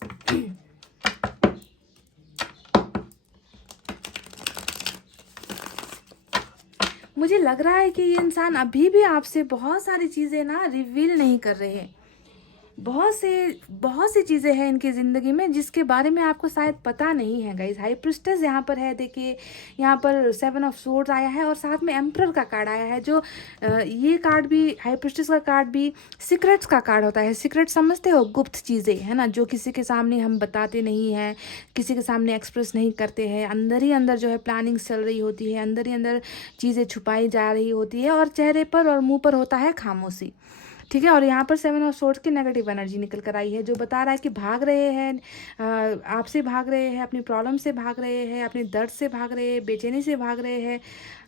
मुझे लग रहा है कि ये इंसान अभी भी आपसे बहुत सारी चीज़ें ना रिवील नहीं कर रहे हैं। बहुत सी चीज़ें हैं इनकी ज़िंदगी में जिसके बारे में आपको शायद पता नहीं है गाइज। हाई प्रिस्टेस यहाँ पर है, देखिए यहाँ पर 7 ऑफ सोर्ड्स आया है और साथ में एम्परर का कार्ड आया है। जो ये कार्ड भी, हाई प्रिस्टेस का कार्ड भी सीक्रेट्स का कार्ड होता है। सीक्रेट समझते हो? गुप्त चीज़ें, है ना, जो किसी के सामने हम बताते नहीं हैं, किसी के सामने एक्सप्रेस नहीं करते हैं। अंदर ही अंदर जो है प्लानिंग चल रही होती है, अंदर ही अंदर चीज़ें छुपाई जा रही होती है और चेहरे पर और मुँह पर होता है खामोशी। ठीक है। और यहाँ पर 7 ऑफ सोर्ड्स की नेगेटिव एनर्जी निकल कर आई है, जो बता रहा है कि भाग रहे हैं, आपसे भाग रहे हैं, अपनी प्रॉब्लम से भाग रहे हैं, अपने दर्द से भाग रहे हैं, बेचैनी से भाग रहे हैं,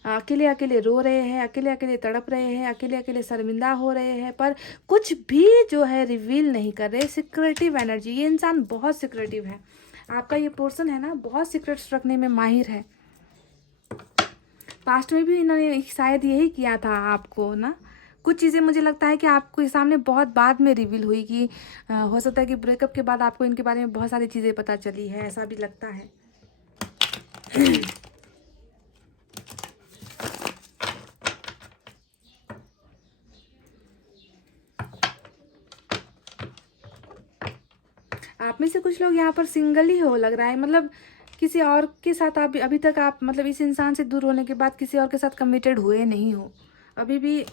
अकेले अकेले रो रहे हैं, अकेले अकेले तड़प रहे हैं, अकेले अकेले शर्मिंदा हो रहे हैं, पर कुछ भी जो है रिवील नहीं कर रहे। सिक्रेटिव एनर्जी, ये इंसान बहुत सिक्रेटिव है। आपका ये पर्सन है ना, बहुत सीक्रेट्स रखने में माहिर है। पास्ट में भी इन्होंने शायद यही किया था आपको ना। कुछ चीज़ें मुझे लगता है कि आपको सामने बहुत बाद में रिवील हुई कि हो सकता है कि ब्रेकअप के बाद आपको इनके बारे में बहुत सारी चीज़ें पता चली है, ऐसा भी लगता है। आप में से कुछ लोग यहाँ पर सिंगल ही हो लग रहा है, मतलब किसी और के साथ आप अभी तक आप मतलब इस इंसान से दूर होने के बाद किसी और के साथ कमिटेड हुए नहीं हो, अभी भी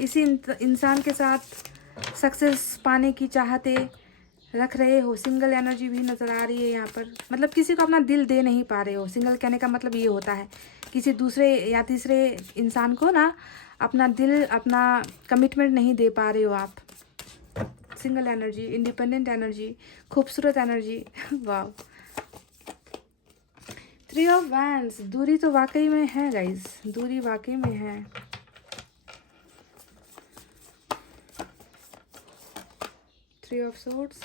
इसी इंसान के साथ सक्सेस पाने की चाहते रख रहे हो। सिंगल एनर्जी भी नज़र आ रही है यहाँ पर, मतलब किसी को अपना दिल दे नहीं पा रहे हो। सिंगल कहने का मतलब ये होता है किसी दूसरे या तीसरे इंसान को ना अपना दिल, अपना कमिटमेंट नहीं दे पा रहे हो आप। सिंगल एनर्जी, इंडिपेंडेंट एनर्जी, खूबसूरत एनर्जी। वाह। 3 ऑफ वैंड्स, दूरी तो वाकई में है गाइज, दूरी वाकई में है। Three of Swords,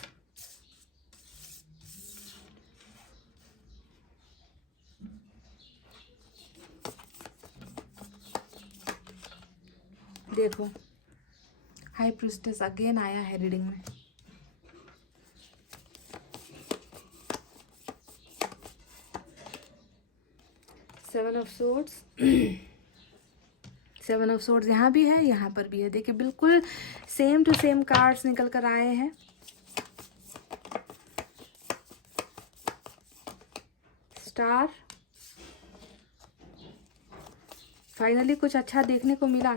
देखो हाई प्रिस्टेस अगेन आया है रीडिंग में। Seven of swords, 7 of swords यहाँ भी है, यहाँ पर भी है। देखिए बिल्कुल सेम टू सेम कार्ड्स निकल कर आए हैं। स्टार, फाइनली कुछ अच्छा देखने को मिला।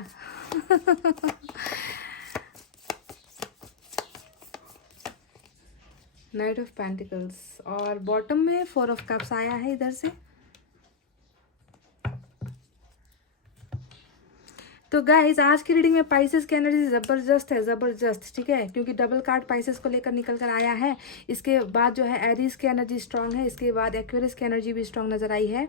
नाइट ऑफ पेंटिकल्स और बॉटम में 4 ऑफ कप्स आया है इधर से। तो गाइज आज की रीडिंग में पाइसेस की एनर्जी ज़बरदस्त है, ज़बरदस्त, ठीक है, क्योंकि डबल कार्ड पाइसेस को लेकर निकल कर आया है। इसके बाद जो है एरीज की एनर्जी स्ट्रांग है, इसके बाद एक्वेरियस की एनर्जी भी स्ट्रांग नज़र आई है।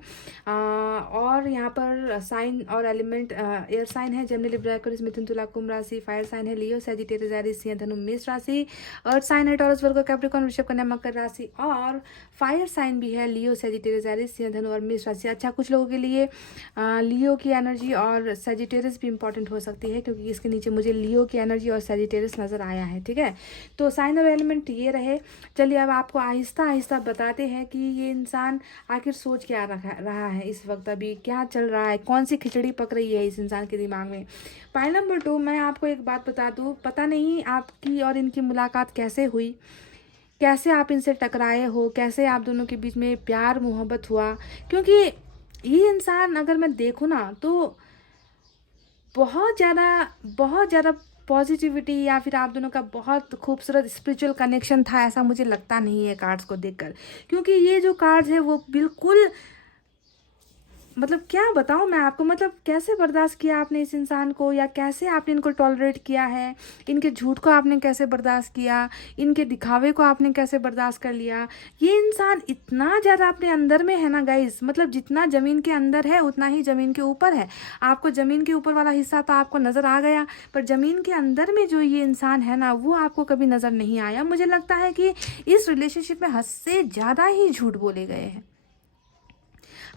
और यहाँ पर साइन और एलिमेंट एयर साइन है, जेमिनी, लिब्रा, एक्वेरियस, मिथुन, तुला, कुंभ राशि। फायर साइन है लियो, सैजिटेरियस, एरीज, सिंह, धनु, मेष राशि। अर्थ साइन है टॉरस, वर्गो, कैप्रिकॉर्न, वृषभ, कन्या, मकर राशि। और फायर साइन भी है लियो, सैजिटेरियस, एरीज, सिंह, धनु और मेष राशि। अच्छा, कुछ लोगों के लिए लियो की एनर्जी और सैजिटेरियस भी इंपॉर्टेंट हो सकती है, क्योंकि इसके नीचे मुझे लियो की एनर्जी और सैजिटेरियस नज़र आया है, ठीक है। तो साइन और एलिमेंट ये रहे। चलिए अब आपको आहिस्ता आहिस्ता बताते हैं कि ये इंसान आखिर सोच क्या रहा है इस वक्त, अभी क्या चल रहा है, कौन सी खिचड़ी पक रही है इस इंसान के दिमाग में। पाइल नंबर 2, मैं आपको एक बात बता दूँ, पता नहीं आपकी और इनकी मुलाकात कैसे हुई, कैसे आप इनसे टकराए हो, कैसे आप दोनों के बीच में प्यार मोहब्बत हुआ, क्योंकि ये इंसान अगर मैं देखूँ ना तो बहुत ज़्यादा पॉजिटिविटी या फिर आप दोनों का बहुत खूबसूरत स्पिरिचुअल कनेक्शन था, ऐसा मुझे लगता नहीं है कार्ड्स को देखकर। क्योंकि ये जो कार्ड्स है वो बिल्कुल, मतलब क्या बताऊँ मैं आपको, मतलब कैसे बर्दाश्त किया आपने इस इंसान को, या कैसे आपने इनको टॉलरेट किया है, इनके झूठ को आपने कैसे बर्दाश्त किया, इनके दिखावे को आपने कैसे बर्दाश्त कर लिया। ये इंसान इतना ज़्यादा अपने अंदर में है ना गाइस, मतलब जितना ज़मीन के अंदर है उतना ही ज़मीन के ऊपर है। आपको ज़मीन के ऊपर वाला हिस्सा तो आपको नज़र आ गया, पर ज़मीन के अंदर में जो ये इंसान है ना वो आपको कभी नज़र नहीं आया। मुझे लगता है कि इस रिलेशनशिप में हद से ज़्यादा ही झूठ बोले गए हैं,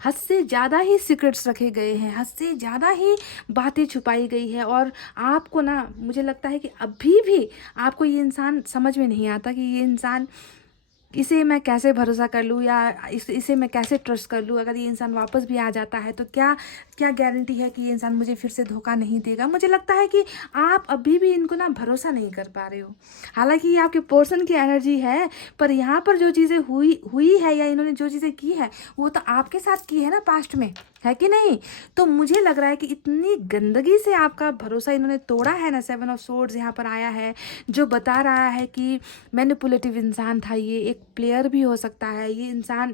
हद से ज़्यादा ही सीक्रेट्स रखे गए हैं, हद से ज़्यादा ही बातें छुपाई गई है। और आपको ना, मुझे लगता है कि अभी भी आपको ये इंसान समझ में नहीं आता कि ये इंसान, इसे मैं कैसे भरोसा कर लूँ, या इसे मैं कैसे ट्रस्ट कर लूँ। अगर ये इंसान वापस भी आ जाता है तो क्या क्या गारंटी है कि ये इंसान मुझे फिर से धोखा नहीं देगा। मुझे लगता है कि आप अभी भी इनको ना भरोसा नहीं कर पा रहे हो। हालांकि ये आपके पर्सन की एनर्जी है, पर यहाँ पर जो चीज़ें हुई है या इन्होंने जो चीज़ें की है वो तो आपके साथ की है ना पास्ट में, है कि नहीं। तो मुझे लग रहा है कि इतनी गंदगी से आपका भरोसा इन्होंने तोड़ा है ना। 7 ऑफ सोर्ड्स यहाँ पर आया है, जो बता रहा है कि मैनिपुलेटिव इंसान था ये, एक प्लेयर भी हो सकता है। ये इंसान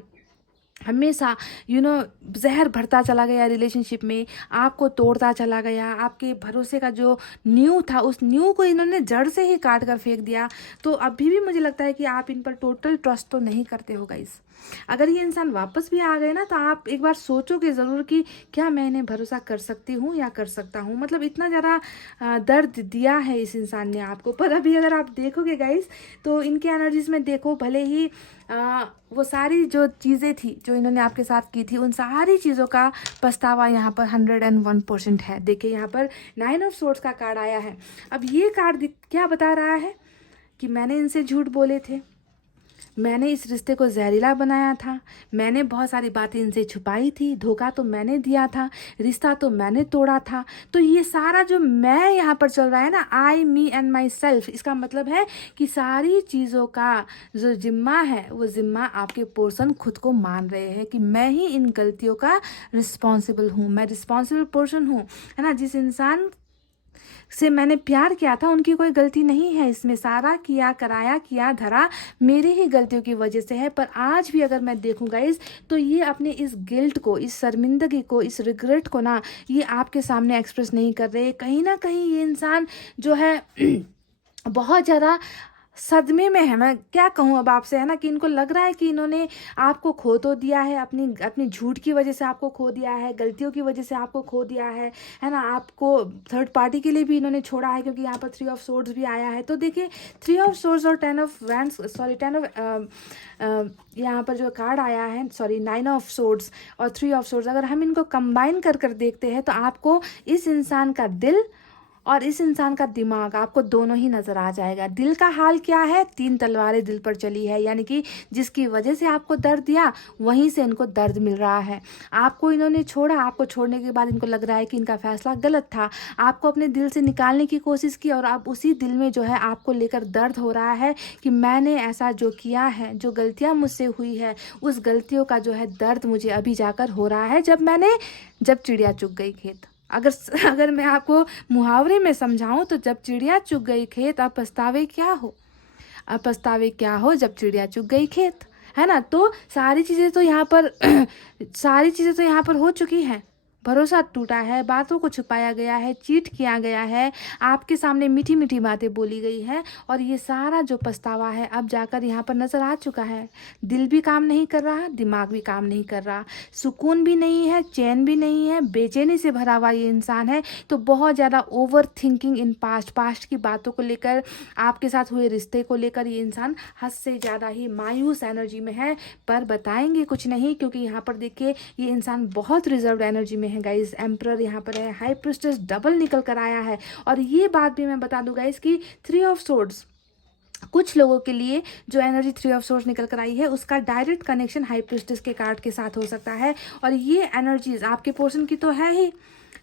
हमेशा जहर भरता चला गया रिलेशनशिप में, आपको तोड़ता चला गया, आपके भरोसे का जो नींव था उस नींव को इन्होंने जड़ से ही काट कर फेंक दिया। तो अभी भी मुझे लगता है कि आप इन पर टोटल ट्रस्ट तो नहीं करते हो गाइस। अगर ये इंसान वापस भी आ गए ना तो आप एक बार सोचोगे ज़रूर कि क्या मैं इन्हें भरोसा कर सकती हूँ या कर सकता हूँ। मतलब इतना ज़्यादा दर्द दिया है इस इंसान ने आपको। पर अभी अगर आप देखोगे गाइस तो इनके एनर्जीज में देखो, भले ही वो सारी जो चीज़ें थी जो इन्होंने आपके साथ की थी, उन सारी चीज़ों का पछतावा यहाँ पर 101% है। देखिए यहाँ पर 9 ऑफ सोर्ड्स का कार्ड आया है। अब ये कार्ड क्या बता रहा है कि मैंने इनसे झूठ बोले थे, मैंने इस रिश्ते को जहरीला बनाया था, मैंने बहुत सारी बातें इनसे छुपाई थी, धोखा तो मैंने दिया था, रिश्ता तो मैंने तोड़ा था। तो ये सारा जो मैं यहाँ पर चल रहा है ना, आई, मी एंड माई सेल्फ, इसका मतलब है कि सारी चीज़ों का जो जिम्मा है वो जिम्मा आपके पर्सन खुद को मान रहे हैं कि मैं ही इन गलतियों का रिस्पॉन्सिबल हूँ, मैं रिस्पॉन्सिबल पर्सन हूँ, है ना। जिस इंसान से मैंने प्यार किया था उनकी कोई गलती नहीं है इसमें, सारा किया कराया किया धरा मेरी ही गलतियों की वजह से है। पर आज भी अगर मैं देखूँ गाइस तो ये अपने इस गिल्ट को, इस शर्मिंदगी को, इस रिग्रेट को ना ये आपके सामने एक्सप्रेस नहीं कर रहे। कहीं ना कहीं ये इंसान जो है बहुत ज़्यादा सदमे में है। मैं क्या कहूँ अब आपसे, है ना, कि इनको लग रहा है कि इन्होंने आपको खो तो दिया है, अपनी झूठ की वजह से आपको खो दिया है, गलतियों की वजह से आपको खो दिया है ना। आपको थर्ड पार्टी के लिए भी इन्होंने छोड़ा है, क्योंकि यहाँ पर 3 ऑफ सोर्ड्स भी आया है। तो देखिए 3 ऑफ सोर्ड्स और 10 ऑफ वैंड्स, सॉरी 10 ऑफ यहाँ पर जो कार्ड आया है, सॉरी 9 ऑफ सोर्ड्स और 3 ऑफ सोर्ड्स, अगर हम इनको कंबाइन कर देखते हैं तो आपको इस इंसान का दिल और इस इंसान का दिमाग, आपको दोनों ही नज़र आ जाएगा। दिल का हाल क्या है, 3 तलवारें दिल पर चली है, यानी कि जिसकी वजह से आपको दर्द दिया वहीं से इनको दर्द मिल रहा है। आपको इन्होंने छोड़ा, आपको छोड़ने के बाद इनको लग रहा है कि इनका फैसला गलत था, आपको अपने दिल से निकालने की कोशिश की, और अब उसी दिल में जो है आपको लेकर दर्द हो रहा है कि मैंने ऐसा जो किया है, जो गलतियाँ मुझसे हुई है, उस गलतियों का जो है दर्द मुझे अभी जाकर हो रहा है, जब चिड़िया चुग गई खेत। अगर मैं आपको मुहावरे में समझाऊं तो जब चिड़िया चुग गई खेत, अब पछतावे क्या हो, अब पछतावे क्या हो जब चिड़िया चुग गई खेत, है ना। तो सारी चीज़ें तो यहाँ पर सारी चीज़ें तो यहाँ पर हो चुकी हैं, भरोसा टूटा है, बातों को छुपाया गया है, चीट किया गया है, आपके सामने मीठी मीठी बातें बोली गई है, और ये सारा जो पछतावा है अब जाकर यहाँ पर नज़र आ चुका है। दिल भी काम नहीं कर रहा, दिमाग भी काम नहीं कर रहा, सुकून भी नहीं है, चैन भी नहीं है, बेचैनी से भरा हुआ ये इंसान है। तो बहुत ज़्यादा ओवर थिंकिंग इन पास्ट की बातों को लेकर, आपके साथ हुए रिश्ते को लेकर ये इंसान हद से ज़्यादा ही मायूस एनर्जी में है। पर बताएंगे कुछ नहीं, क्योंकि यहाँ पर देखिए ये इंसान बहुत रिजर्व्ड एनर्जी में है गाइस। एम्परर यहाँ पर है, हाई प्रिस्टेस डबल निकल कर आया है। और ये बात भी मैं बता दूँ गाइस कि 3 ऑफ सोर्ड्स, कुछ लोगों के लिए जो एनर्जी 3 ऑफ सोर्स निकल कर आई है उसका डायरेक्ट कनेक्शन हाई प्रिस्टेस के कार्ड के साथ हो सकता है। और ये एनर्जीज आपके पोर्शन की तो है ही,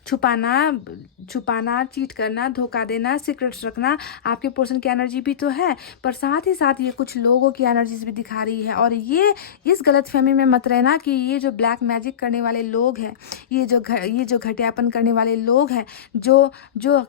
छुपाना, चीट करना, धोखा देना, सीक्रेट्स रखना आपके पोर्शन की एनर्जी भी तो है। पर साथ ही साथ ये कुछ लोगों की एनर्जीज भी दिखा रही है। और ये इस गलतफहमी में मत रहना कि ये जो ब्लैक मैजिक करने वाले लोग हैं, ये जो घटियापन करने वाले लोग हैं, जो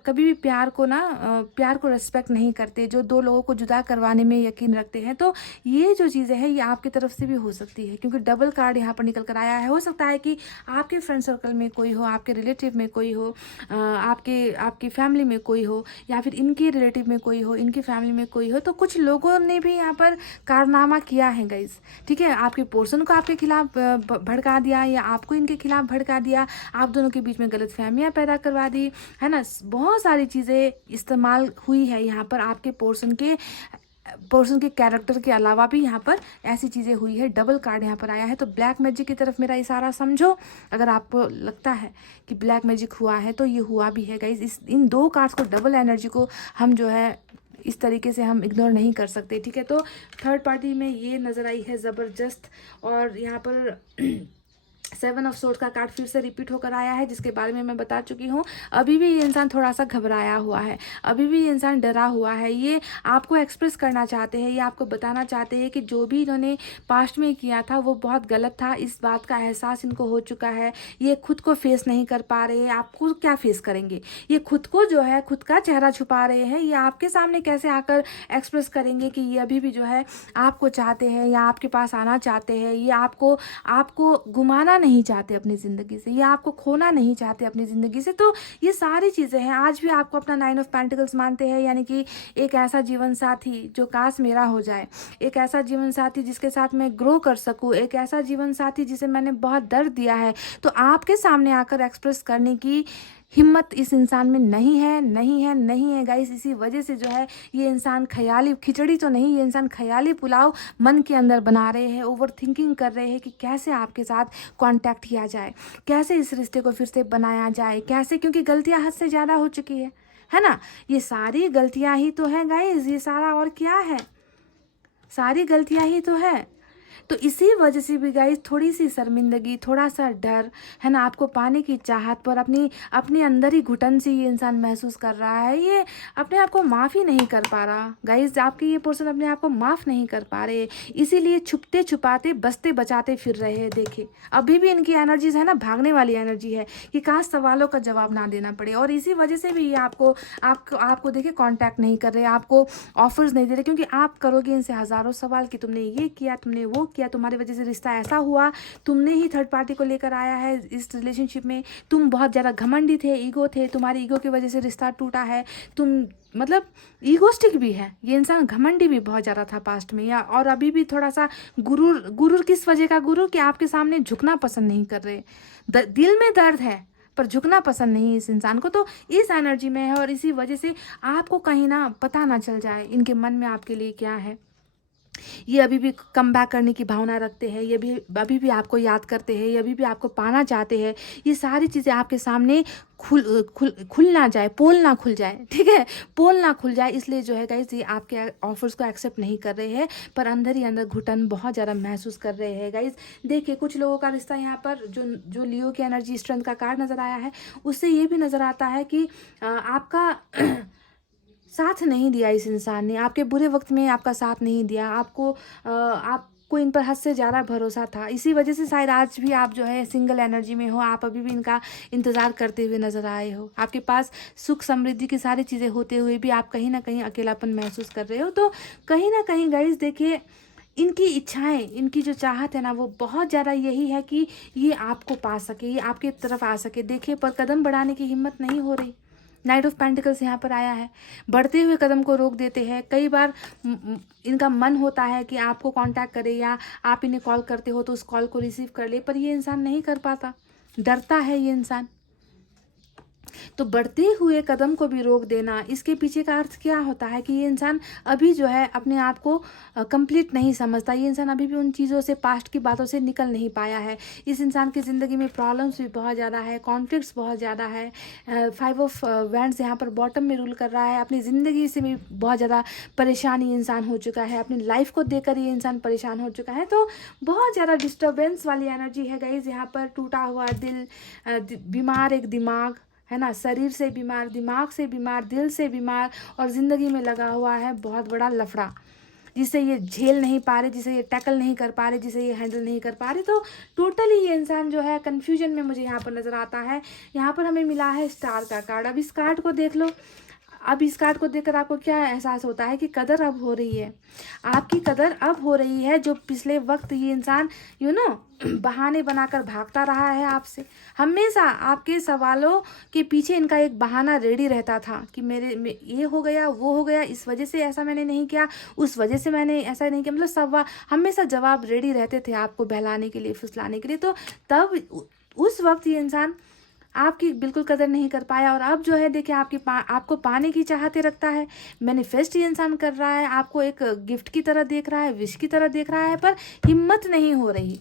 कभी भी प्यार को रिस्पेक्ट नहीं करते, जो दो लोगों को जुदा करवाने में यकीन रखते हैं, तो ये जो चीज़ें हैं ये आपकी तरफ से भी हो सकती है। क्योंकि डबल कार्ड यहाँ पर निकल कर आया है। हो सकता है कि आपके फ्रेंड सर्कल में कोई हो, आपके रिलेटिव में कोई हो, आपकी फैमिली में कोई हो, या फिर इनके रिलेटिव में कोई हो, इनकी फैमिली में कोई हो। तो कुछ लोगों ने भी यहाँ पर कारनामा किया है गाइस, ठीक है। आपके पर्सन को आपके खिलाफ भड़का दिया, या आपको इनके खिलाफ भड़का दिया, आप दोनों के बीच में गलतफहमियां पैदा करवा दी, है ना। बहुत सारी चीज़ें इस्तेमाल हुई है यहाँ पर आपके पर्सन के कैरेक्टर के अलावा भी यहाँ पर ऐसी चीज़ें हुई है। डबल कार्ड यहाँ पर आया है, तो ब्लैक मैजिक की तरफ मेरा इशारा समझो। अगर आपको लगता है कि ब्लैक मैजिक हुआ है तो ये हुआ भी है गाइस। इन 2 कार्ड्स को, डबल एनर्जी को हम जो है इस तरीके से हम इग्नोर नहीं कर सकते, ठीक है। तो थर्ड पार्टी में ये नज़र आई है ज़बरदस्त। और यहाँ पर 7 ऑफ सोर्ड्स का कार्ड फिर से रिपीट होकर आया है, जिसके बारे में मैं बता चुकी हूँ। अभी भी ये इंसान थोड़ा सा घबराया हुआ है, अभी भी ये इंसान डरा हुआ है। ये आपको एक्सप्रेस करना चाहते हैं, ये आपको बताना चाहते हैं कि जो भी इन्होंने पास्ट में किया था वो बहुत गलत था। इस बात का एहसास इनको हो चुका है। ये खुद को फेस नहीं कर पा रहे हैं। आपको क्या फेस करेंगे? ये खुद को जो है, खुद का चेहरा छुपा रहे हैं। ये आपके सामने कैसे आकर एक्सप्रेस करेंगे कि ये अभी भी जो है आपको चाहते हैं या आपके पास आना चाहते हैं। ये आपको घुमाना नहीं चाहते अपनी ज़िंदगी से, ये आपको खोना नहीं चाहते अपनी ज़िंदगी से। तो ये सारी चीज़ें हैं। आज भी आपको अपना 9 ऑफ पेंटिकल्स मानते हैं, यानी कि एक ऐसा जीवन साथी जो काश मेरा हो जाए, एक ऐसा जीवन साथी जिसके साथ मैं ग्रो कर सकूं, एक ऐसा जीवन साथी जिसे मैंने बहुत दर्द दिया है। तो आपके सामने आकर एक्सप्रेस करने की हिम्मत इस इंसान में नहीं है गाइस। इसी वजह से जो है ये इंसान ख्याली खिचड़ी तो नहीं, ये इंसान ख्याली पुलाव मन के अंदर बना रहे हैं, ओवर थिंकिंग कर रहे हैं कि कैसे आपके साथ कांटेक्ट किया जाए, कैसे इस रिश्ते को फिर से बनाया जाए, कैसे, क्योंकि गलतियां हद से ज़्यादा हो चुकी है ना। ये सारी गलतियां ही तो है गाइस, ये सारा और क्या है, सारी गलतियां ही तो है। तो इसी वजह से भी गाइस थोड़ी सी शर्मिंदगी, थोड़ा सा डर, है ना, आपको पाने की चाहत पर अपने अंदर ही घुटन सी ये इंसान महसूस कर रहा है। ये अपने आप को माफ़ ही नहीं कर पा रहा गाइस। आपके ये पर्सन अपने आप को माफ़ नहीं कर पा रहे, इसीलिए छुपते छुपाते, बचते बचाते फिर रहे हैं। देखिए अभी भी इनकी एनर्जीज है ना, भागने वाली एनर्जी है कि काश सवालों का जवाब ना देना पड़े। और इसी वजह से भी ये आपको देखिए कांटेक्ट नहीं कर रहे, आपको ऑफर्स नहीं दे रहे, क्योंकि आप करोगे इनसे हज़ारों सवाल कि तुमने ये किया, तुमने वो किया, तुम्हारी वजह से रिश्ता ऐसा हुआ, तुमने ही थर्ड पार्टी को लेकर आया है इस रिलेशनशिप में, तुम बहुत ज़्यादा घमंडी थे, ईगो थे, तुम्हारी ईगो की वजह से रिश्ता टूटा है, तुम मतलब ईगोस्टिक भी है ये इंसान, घमंडी भी बहुत ज़्यादा था पास्ट में, या और अभी भी थोड़ा सा गुरूर किस वजह का गुरूर कि आपके सामने झुकना पसंद नहीं कर रहे, दिल में दर्द है पर झुकना पसंद नहीं इस इंसान को। तो इस एनर्जी में है और इसी वजह से आपको कहीं ना पता ना चल जाए इनके मन में आपके लिए क्या है। ये अभी भी कम बैक करने की भावना रखते हैं, ये भी अभी भी आपको याद करते हैं, ये अभी भी आपको पाना चाहते हैं। ये सारी चीज़ें आपके सामने खुल ना जाए, पोल ना खुल जाए, ठीक है, पोल ना खुल जाए, इसलिए जो है गाइस ये आपके ऑफर्स को एक्सेप्ट नहीं कर रहे हैं, पर अंदर ही अंदर घुटन बहुत ज़्यादा महसूस कर रहे हैं गाइस। देखिए कुछ लोगों का रिश्ता यहाँ पर जो लियो की एनर्जी स्ट्रेंथ का कार्ड नज़र आया है, उससे ये भी नज़र आता है कि आपका साथ नहीं दिया इस इंसान ने, आपके बुरे वक्त में आपका साथ नहीं दिया, आपको इन पर हद से ज़्यादा भरोसा था। इसी वजह से शायद आज भी आप जो है सिंगल एनर्जी में हो, आप अभी भी इनका इंतज़ार करते हुए नज़र आए हो। आपके पास सुख समृद्धि की सारी चीज़ें होते हुए भी आप कहीं ना कहीं अकेलापन महसूस कर रहे हो। तो कहीं ना कहीं गाइस देखिए इनकी इच्छाएं, इनकी जो चाहत है ना, वो बहुत ज़्यादा यही है कि ये आपको पा सके, ये आपके तरफ आ सके। देखिए, पर कदम बढ़ाने की हिम्मत नहीं हो रही। नाइट ऑफ पेंटिकल्स यहाँ पर आया है, बढ़ते हुए कदम को रोक देते हैं। कई बार इनका मन होता है कि आपको कांटेक्ट करे या आप इन्हें कॉल करते हो तो उस कॉल को रिसीव कर ले, पर ये इंसान नहीं कर पाता, डरता है ये इंसान। तो बढ़ते हुए कदम को भी रोक देना, इसके पीछे का अर्थ क्या होता है कि ये इंसान अभी जो है अपने आप को कंप्लीट नहीं समझता। ये इंसान अभी भी उन चीज़ों से, पास्ट की बातों से निकल नहीं पाया है। इस इंसान की ज़िंदगी में प्रॉब्लम्स भी बहुत ज़्यादा है, कॉन्फ्लिक्ट्स बहुत ज़्यादा है। 5 ऑफ वैंड्स यहाँ पर बॉटम में रूल कर रहा है। अपनी ज़िंदगी से भी बहुत ज़्यादा परेशान ये इंसान हो चुका है, अपनी लाइफ को देखकर ये इंसान परेशान हो चुका है। तो बहुत ज़्यादा डिस्टर्बेंस वाली एनर्जी है गाइज यहाँ पर। टूटा हुआ दिल, बीमार एक दिमाग है ना, शरीर से बीमार, दिमाग से बीमार, दिल से बीमार, और ज़िंदगी में लगा हुआ है बहुत बड़ा लफड़ा, जिसे ये झेल नहीं पा रहे, जिसे ये टैकल नहीं कर पा रहे, जिसे ये हैंडल नहीं कर पा रहे। तो टोटली ये इंसान जो है कन्फ्यूजन में मुझे यहाँ पर नज़र आता है। यहाँ पर हमें मिला है स्टार का कार्ड। अब इस कार्ड को देख लो। अब इस कार्ड को देखकर आपको क्या एहसास होता है कि कदर अब हो रही है, आपकी कदर अब हो रही है। जो पिछले वक्त ये इंसान बहाने बनाकर भागता रहा है आपसे, हमेशा आपके सवालों के पीछे इनका एक बहाना रेडी रहता था कि ये हो गया, वो हो गया, इस वजह से ऐसा मैंने नहीं किया, उस वजह से मैंने ऐसा नहीं किया। मतलब हमेशा जवाब रेडी रहते थे आपको बहलाने के लिए, फुसलाने के लिए। तो तब उस वक्त ये इंसान आपकी बिल्कुल कदर नहीं कर पाया, और अब जो है देखिए आपको पाने की चाहते रखता है। मैनिफेस्ट ये इंसान कर रहा है, आपको एक गिफ्ट की तरह देख रहा है, विश की तरह देख रहा है, पर हिम्मत नहीं हो रही,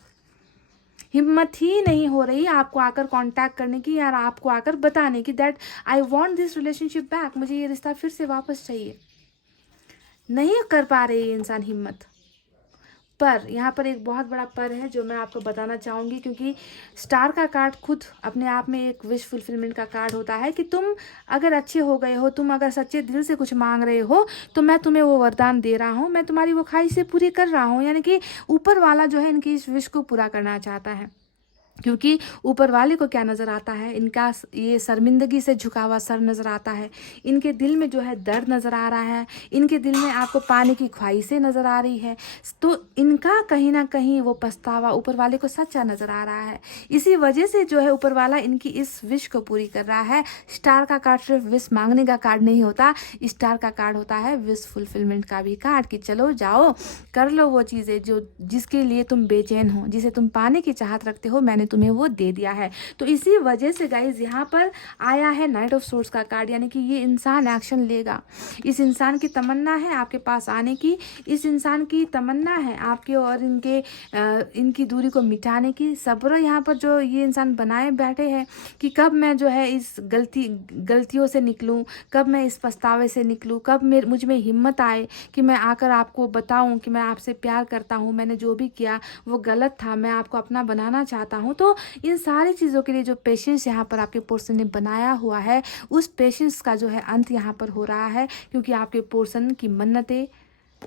हिम्मत ही नहीं हो रही आपको आकर कांटेक्ट करने की, या आपको आकर बताने की that I want this relationship back, मुझे ये रिश्ता फिर से वापस चाहिए। नहीं कर पा रहे ये इंसान हिम्मत। पर यहाँ पर एक बहुत बड़ा पर है जो मैं आपको बताना चाहूँगी, क्योंकि स्टार का कार्ड खुद अपने आप में एक विश फुलफिलमेंट का कार्ड होता है कि तुम अगर अच्छे हो गए हो, तुम अगर सच्चे दिल से कुछ मांग रहे हो, तो मैं तुम्हें वो वरदान दे रहा हूँ, मैं तुम्हारी वो ख्वाहिशें पूरी कर रहा हूँ। यानी कि ऊपर वाला जो है इनकी इस विश को पूरा करना चाहता है। क्योंकि ऊपर वाले को क्या नज़र आता है, इनका ये शर्मिंदगी से झुका हुआ सर नज़र आता है, इनके दिल में जो है दर्द नज़र आ रहा है, इनके दिल में आपको पाने की ख्वाहिशें नज़र आ रही है। तो इनका कहीं ना कहीं वो पछतावा ऊपर वाले को सच्चा नज़र आ रहा है। इसी वजह से जो है ऊपर वाला इनकी इस विश को पूरी कर रहा है। स्टार का कार्ड सिर्फ विश मांगने का कार्ड नहीं होता, स्टार का कार्ड होता है विश फुलफिलमेंट का भी कार्ड, कि चलो जाओ कर लो वो चीज़ें जो जिसके लिए तुम बेचैन हो, जिसे तुम पाने की चाहत रखते हो, मैंने तुम्हें वो दे दिया है। तो इसी वजह से गाइज यहाँ पर आया है नाइट ऑफ सोर्ड्स का कार्ड, यानी कि ये इंसान एक्शन लेगा। इस इंसान की तमन्ना है आपके पास आने की, इस इंसान की तमन्ना है आपके और इनकी दूरी को मिटाने की। सब्र यहाँ पर जो ये इंसान बनाए बैठे हैं कि कब मैं जो है इस गलतियों से निकलूँ, कब मैं इस पछतावे से निकलूँ, कब मुझ में हिम्मत आए कि मैं आकर आपको बताऊँ कि मैं आपसे प्यार करता हूँ, मैंने जो भी किया वो गलत था, मैं आपको अपना बनाना चाहता हूँ। तो इन सारी चीज़ों के लिए जो पेशेंस यहाँ पर आपके पोर्शन ने बनाया हुआ है, उस पेशेंस का जो है अंत यहाँ पर हो रहा है, क्योंकि आपके पोर्शन की मन्नतें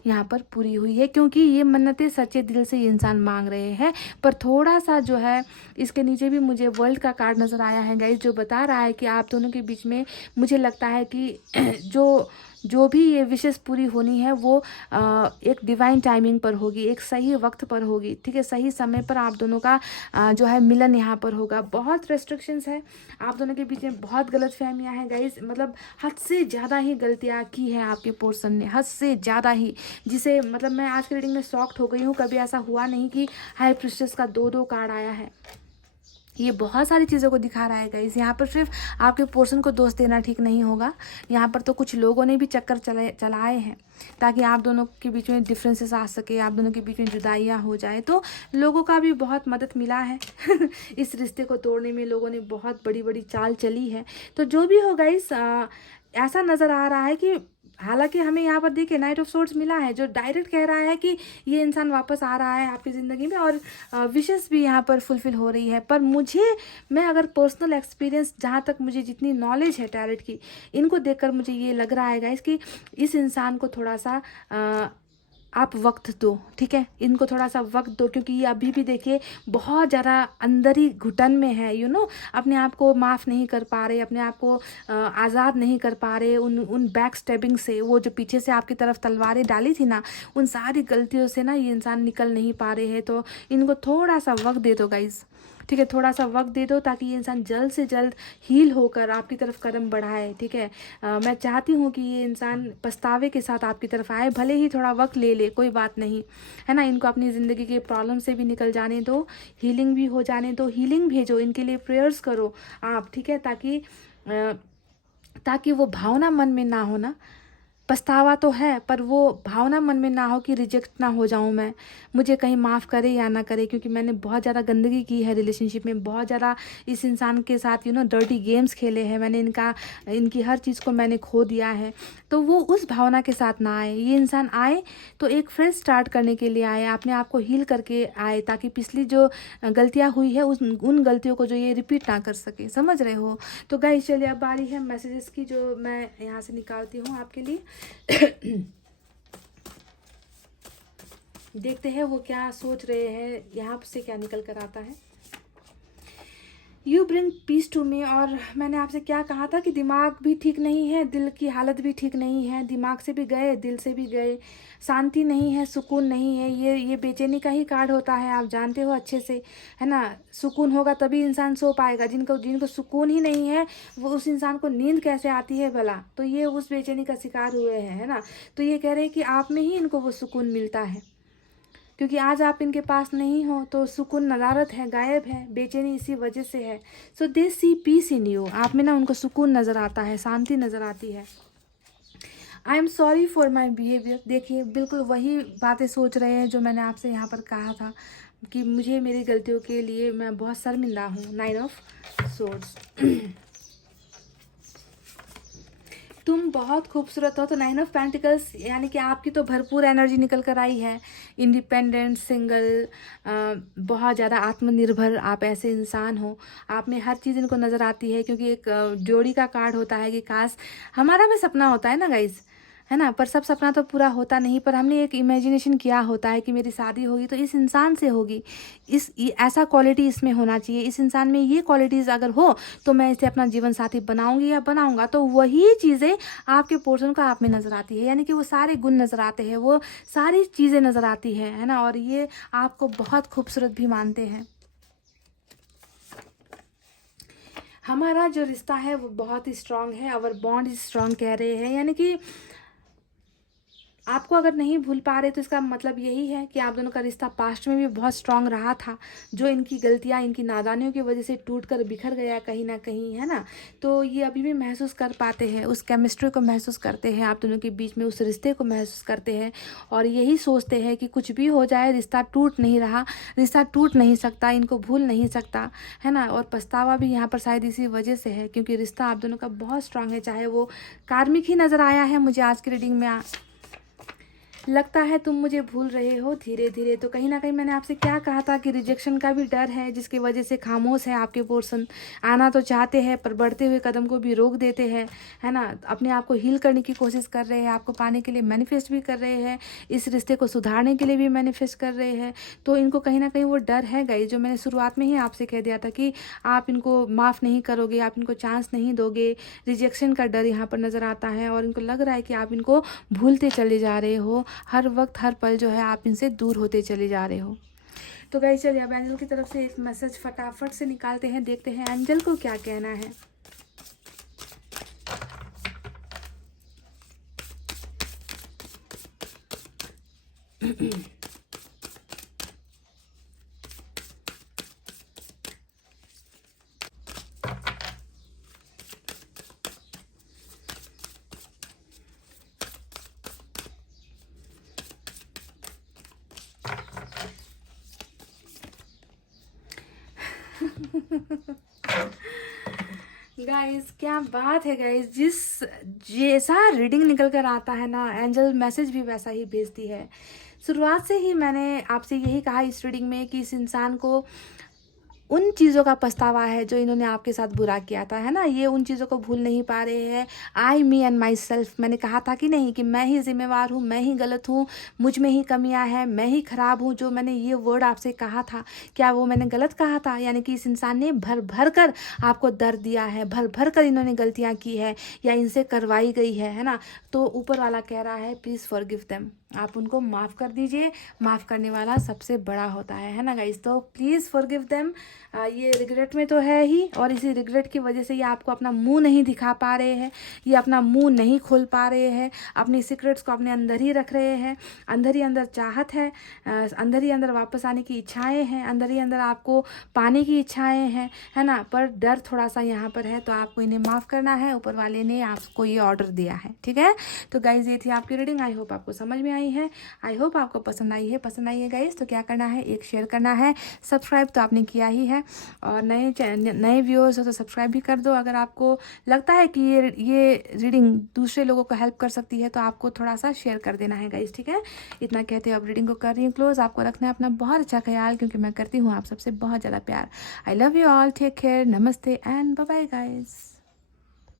यहाँ पर पूरी हुई है। क्योंकि ये मन्नतें सच्चे दिल से ये इंसान मांग रहे हैं। पर थोड़ा सा जो है इसके नीचे भी मुझे वर्ल्ड का कार्ड नज़र आया है गाइस, जो बता रहा है कि आप दोनों के बीच में मुझे लगता है कि जो भी ये विशेष पूरी होनी है वो एक डिवाइन टाइमिंग पर होगी, एक सही वक्त पर होगी, ठीक है, सही समय पर आप दोनों का जो है मिलन यहाँ पर होगा। बहुत रेस्ट्रिक्शंस है आप दोनों के बीच में, बहुत गलतफहमियां हैं गाइस, मतलब हद से ज़्यादा ही गलतियाँ की हैं आपके पोर्सन ने, हद से ज़्यादा ही, जिसे मतलब मैं आज की रीडिंग में शॉक्ड हो गई हूँ। कभी ऐसा हुआ नहीं कि हाई प्रिस्टेस का 2-2 कार्ड आया है। ये बहुत सारी चीज़ों को दिखा रहा है गाइस। यहाँ पर सिर्फ आपके पोर्शन को दोष देना ठीक नहीं होगा, यहाँ पर तो कुछ लोगों ने भी चक्कर चलाए हैं ताकि आप दोनों के बीच में डिफरेंसेस आ सके, आप दोनों के बीच में जुदाइयाँ हो जाए। तो लोगों का भी बहुत मदद मिला है इस रिश्ते को तोड़ने में लोगों ने बहुत बड़ी बड़ी चाल चली है। तो जो भी हो गाइस, ऐसा नज़र आ रहा है कि हालांकि हमें यहाँ पर देखिए नाइट ऑफ सोर्ड्स मिला है जो डायरेक्ट कह रहा है कि ये इंसान वापस आ रहा है आपकी ज़िंदगी में, और विशेस भी यहाँ पर फुलफिल हो रही है। पर मैं अगर पर्सनल एक्सपीरियंस, जहाँ तक मुझे जितनी नॉलेज है टैरेट की, इनको देखकर मुझे ये लग रहा है गाइस कि इस इंसान को थोड़ा सा आप वक्त दो, ठीक है, इनको थोड़ा सा वक्त दो, क्योंकि ये अभी भी देखिए बहुत ज़्यादा अंदर ही घुटन में है, अपने आप को माफ़ नहीं कर पा रहे, अपने आप को आज़ाद नहीं कर पा रहे उन बैक स्टेपिंग से। वो जो पीछे से आपकी तरफ तलवारें डाली थी ना, उन सारी गलतियों से ना ये इंसान निकल नहीं पा रहे हैं। तो इनको थोड़ा सा वक्त दे दो गाइज़, ठीक है, थोड़ा सा वक्त दे दो, ताकि ये इंसान जल्द से जल्द हील होकर आपकी तरफ कदम बढ़ाए, ठीक है। मैं चाहती हूँ कि ये इंसान पछतावे के साथ आपकी तरफ आए, भले ही थोड़ा वक्त ले ले, कोई बात नहीं है ना। इनको अपनी ज़िंदगी के प्रॉब्लम से भी निकल जाने दो, हीलिंग भी हो जाने दो, हीलिंग भेजो, इनके लिए प्रेयर्स करो आप, ठीक है, ताकि वो भावना मन में ना हो ना। पछतावा तो है, पर वो भावना मन में ना हो कि रिजेक्ट ना हो जाऊं मैं, मुझे कहीं माफ़ करे या ना करे, क्योंकि मैंने बहुत ज़्यादा गंदगी की है रिलेशनशिप में, बहुत ज़्यादा इस इंसान के साथ डर्टी गेम्स खेले हैं मैंने, इनकी हर चीज़ को मैंने खो दिया है। तो वो उस भावना के साथ ना आए, ये इंसान आए तो एक फ्रेश स्टार्ट करने के लिए आए, अपने आप को हील करके आए, ताकि पिछली जो गलतियाँ हुई है उन गलतियों को जो ये रिपीट ना कर सके, समझ रहे हो। तो गाइस चलिए, अब बारी है मैसेजेस की, जो मैं यहाँ से निकालती हूँ आपके लिए। देखते हैं वो क्या सोच रहे हैं, यहाँ से क्या निकल कर आता है। You bring peace to me. और मैंने आपसे क्या कहा था कि दिमाग भी ठीक नहीं है, दिल की हालत भी ठीक नहीं है, दिमाग से भी गए, दिल से भी गए, शांति नहीं है, सुकून नहीं है। ये बेचैनी का ही कार्ड होता है, आप जानते हो अच्छे से, है ना। सुकून होगा तभी इंसान सो पाएगा, जिनको सुकून ही नहीं है, वो उस इंसान को नींद कैसे आती है भला। तो ये उस बेचैनी का शिकार हुए हैं, है ना। तो ये कह रहे हैं कि आप में ही इनको वो सुकून मिलता है, क्योंकि आज आप इनके पास नहीं हो तो सुकून नदारत है, गायब है, बेचैनी इसी वजह से है। सो दे सी पीस इन यू, आप में ना उनको सुकून नज़र आता है, शांति नज़र आती है। I am sorry for my behaviour. देखिए बिल्कुल वही बातें सोच रहे हैं जो मैंने आपसे यहाँ पर कहा था, कि मुझे मेरी गलतियों के लिए मैं बहुत शर्मिंदा हूँ। 9 ऑफ सोर्ड्स। तुम बहुत खूबसूरत हो, तो 9 ऑफ पेंटिकल्स, यानी कि आपकी तो भरपूर एनर्जी निकल कर आई है। इंडिपेंडेंट, सिंगल, बहुत ज़्यादा आत्मनिर्भर आप ऐसे इंसान हो, आप में हर चीज़ इनको नज़र आती है। क्योंकि एक जोड़ी का कार्ड होता है कि काश हमारा भी सपना होता है ना गाइस, है ना, पर सब सपना तो पूरा होता नहीं, पर हमने एक इमेजिनेशन किया होता है कि मेरी शादी होगी तो इस इंसान से होगी, ऐसा क्वालिटी इसमें होना चाहिए, इस इंसान में ये क्वालिटीज़ अगर हो तो मैं इसे अपना जीवन साथी बनाऊंगी या बनाऊंगा। तो वही चीज़ें आपके पोर्शन का आप में नज़र आती है, यानी कि वो सारे गुण नज़र आते हैं, वो सारी चीज़ें नज़र आती है ना। और ये आपको बहुत खूबसूरत भी मानते हैं। हमारा जो रिश्ता है वो बहुत ही स्ट्रांग है, और बॉन्ड इज स्ट्रांग कह रहे हैं, यानी कि आपको अगर नहीं भूल पा रहे तो इसका मतलब यही है कि आप दोनों का रिश्ता पास्ट में भी बहुत स्ट्रांग रहा था, जो इनकी गलतियां, इनकी नादानियों की वजह से टूट कर बिखर गया कहीं ना कहीं, है ना। तो ये अभी भी महसूस कर पाते हैं, उस केमिस्ट्री को महसूस करते हैं आप दोनों के बीच में, उस रिश्ते को महसूस करते हैं, और यही सोचते हैं कि कुछ भी हो जाए रिश्ता टूट नहीं रहा, रिश्ता टूट नहीं सकता, इनको भूल नहीं सकता, है ना। और पछतावा भी यहाँ पर शायद इसी वजह से है, क्योंकि रिश्ता आप दोनों का बहुत स्ट्रांग है, चाहे वो कार्मिक ही नज़र आया है मुझे आज की रीडिंग में। लगता है तुम मुझे भूल रहे हो धीरे धीरे। तो कहीं ना कहीं मैंने आपसे क्या कहा था कि रिजेक्शन का भी डर है, जिसकी वजह से खामोश है आपके पोर्शन। आना तो चाहते हैं पर बढ़ते हुए कदम को भी रोक देते हैं, है ना। अपने आप को हील करने की कोशिश कर रहे हैं, आपको पाने के लिए मैनिफेस्ट भी कर रहे हैं, इस रिश्ते को सुधारने के लिए भी मैनिफेस्ट कर रहे हैं। तो इनको कहीं ना कहीं वो डर है गाइस, जो मैंने शुरुआत में ही आपसे कह दिया था कि आप इनको माफ़ नहीं करोगे, आप इनको चांस नहीं दोगे। रिजेक्शन का डर यहाँ पर नज़र आता है, और इनको लग रहा है कि आप इनको भूलते चले जा रहे हो, हर वक्त हर पल जो है आप इनसे दूर होते चले जा रहे हो। तो गाइस चलिए अब एंजल की तरफ से एक मैसेज फटाफट से निकालते हैं, देखते हैं एंजल को क्या कहना है। गाइस क्या बात है गाइस, जैसा रीडिंग निकल कर आता है ना, एंजल मैसेज भी वैसा ही भेजती है। शुरुआत से ही मैंने आपसे यही कहा इस रीडिंग में कि इस इंसान को उन चीज़ों का पछतावा है जो इन्होंने आपके साथ बुरा किया था, है ना। ये उन चीज़ों को भूल नहीं पा रहे हैं। आई मी एंड माई सेल्फ, मैंने कहा था कि नहीं कि मैं ही जिम्मेवार हूँ, मैं ही गलत हूँ, मुझ में ही कमियां हैं, मैं ही खराब हूँ। जो मैंने ये वर्ड आपसे कहा था, क्या वो मैंने गलत कहा था? यानी कि इस इंसान ने भर भर कर आपको दर्द दिया है, भर भर कर इन्होंने गलतियाँ की है या इनसे करवाई गई है ना। तो ऊपर वाला कह रहा है प्लीज़ फॉरगिव देम, आप उनको माफ़ कर दीजिए। माफ़ करने वाला सबसे बड़ा होता है ना गाइस। तो प्लीज़ फॉरगिव देम। ये रिग्रेट में तो है ही, और इसी रिग्रेट की वजह से ये आपको अपना मुंह नहीं दिखा पा रहे हैं, ये अपना मुंह नहीं खोल पा रहे हैं, अपनी सीक्रेट्स को अपने अंदर ही रख रहे हैं। अंदर ही अंदर चाहत है, अंदर ही अंदर वापस आने की इच्छाएं हैं, अंदर ही अंदर आपको पाने की इच्छाएं हैं, है ना। पर डर थोड़ा सा यहाँ पर है, तो आपको इन्हें माफ़ करना है। ऊपर वाले ने आपको ये ऑर्डर दिया है, ठीक है। तो गाइज ये थी आपकी रीडिंग। आई होप आपको समझ में आई है, आई होप आपको पसंद आई है गाइज। तो क्या करना है, एक शेयर करना है, सब्सक्राइब तो आपने किया ही है, और नए व्यूअर्स हो तो सब्सक्राइब भी कर दो। अगर आपको लगता है कि ये रीडिंग दूसरे लोगों को हेल्प कर सकती है तो आपको थोड़ा सा शेयर कर देना है गाइज, ठीक है। इतना कहते हो अब रीडिंग को कर रही हूँ क्लोज। आपको रखना है अपना बहुत अच्छा ख्याल, क्योंकि मैं करती हूँ आप सबसे बहुत ज़्यादा प्यार। I love you all, take care, नमस्ते एंड बाय बाय गाइज।